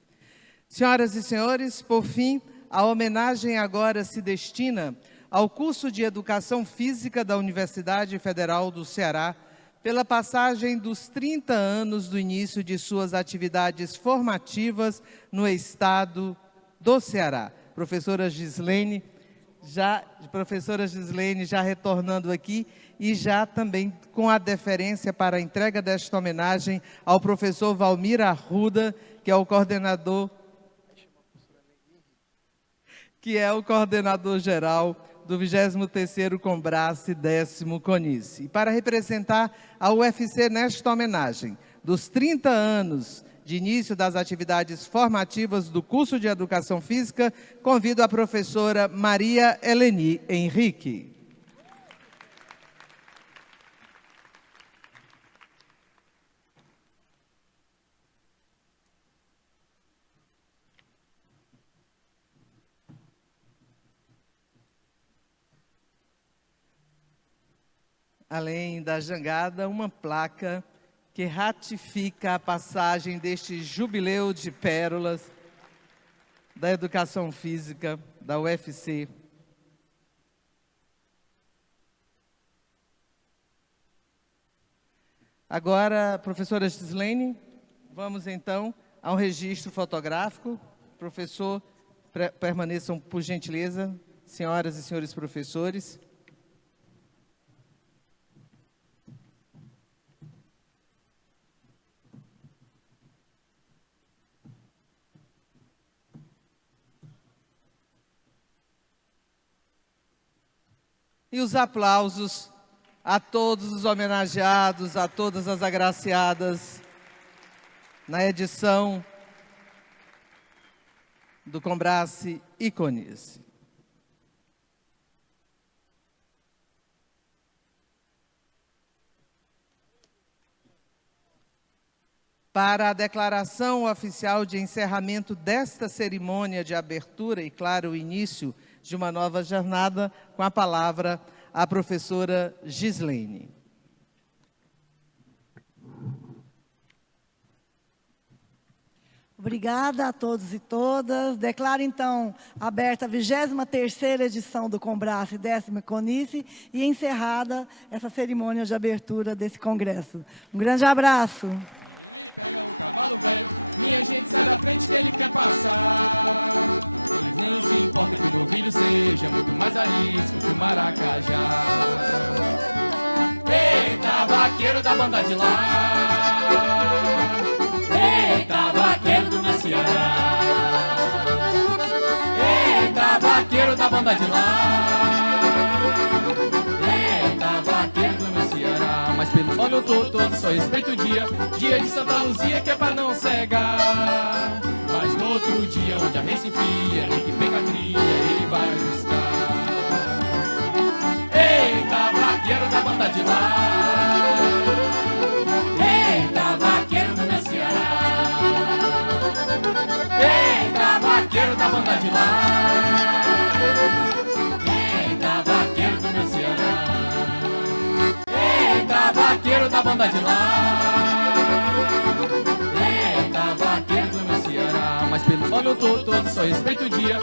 Senhoras e senhores, por fim, a homenagem agora se destina ao curso de Educação Física da Universidade Federal do Ceará, pela passagem dos 30 anos do início de suas atividades formativas no estado do Ceará. Professora Gislene já retornando aqui e já também com a deferência para a entrega desta homenagem ao professor Valmir Arruda, que é o coordenador geral do 23º Combrace 10º Conice. E para representar a UFC nesta homenagem dos 30 anos de início das atividades formativas do curso de Educação Física, convido a professora Maria Eleni Henrique. Além da jangada, uma placa que ratifica a passagem deste jubileu de pérolas da Educação Física da UFC. Agora, professora Gislene, vamos então ao registro fotográfico. Professor, permaneçam por gentileza, senhoras e senhores professores. E os aplausos a todos os homenageados, a todas as agraciadas na edição do Combrace Iconice. Para a declaração oficial de encerramento desta cerimônia de abertura e, claro, o início de uma nova jornada, com a palavra a professora Gislene. Obrigada a todos e todas. Declaro, então, aberta a 23ª edição do Combrace 10ª Iconice e encerrada essa cerimônia de abertura desse congresso. Um grande abraço. Ele pega o cavalo velho, minha gente sai da frente que ele quer passar. Ele nem se importa que o novilho seja muito mais arisco que o maracajá. Eita, vaqueiro da banda de lá. Eita, vaqueiro do meu Ceará. Eita, vaqueiro da banda de lá. Eita, vaqueiro do meu Ceará. Mas pelo ano todo só respeito o dia de Santa Luzia que é pra não cegar. Mas no outro dia onde a rei se enfia, ele que pega a trilha, ele vai buscar. Eita, vaqueiro da banda de lá. Eita, vaqueiro do meu Ceará. Eita, vaqueiro da banda de lá. Eita, vaqueiro do meu Ceará. Eita, vaqueiro da banda de lá. Eita, vaqueiro do meu Ceará. Mas pelo ano todo só respeito o dia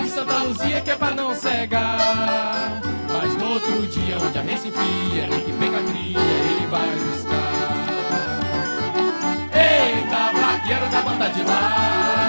de Santa Luzia que é pra não cegar. Mas no outro dia onde a rei se enfia, ele que pega a trilha, ele vai buscar. Eita, vaqueiro da banda de lá.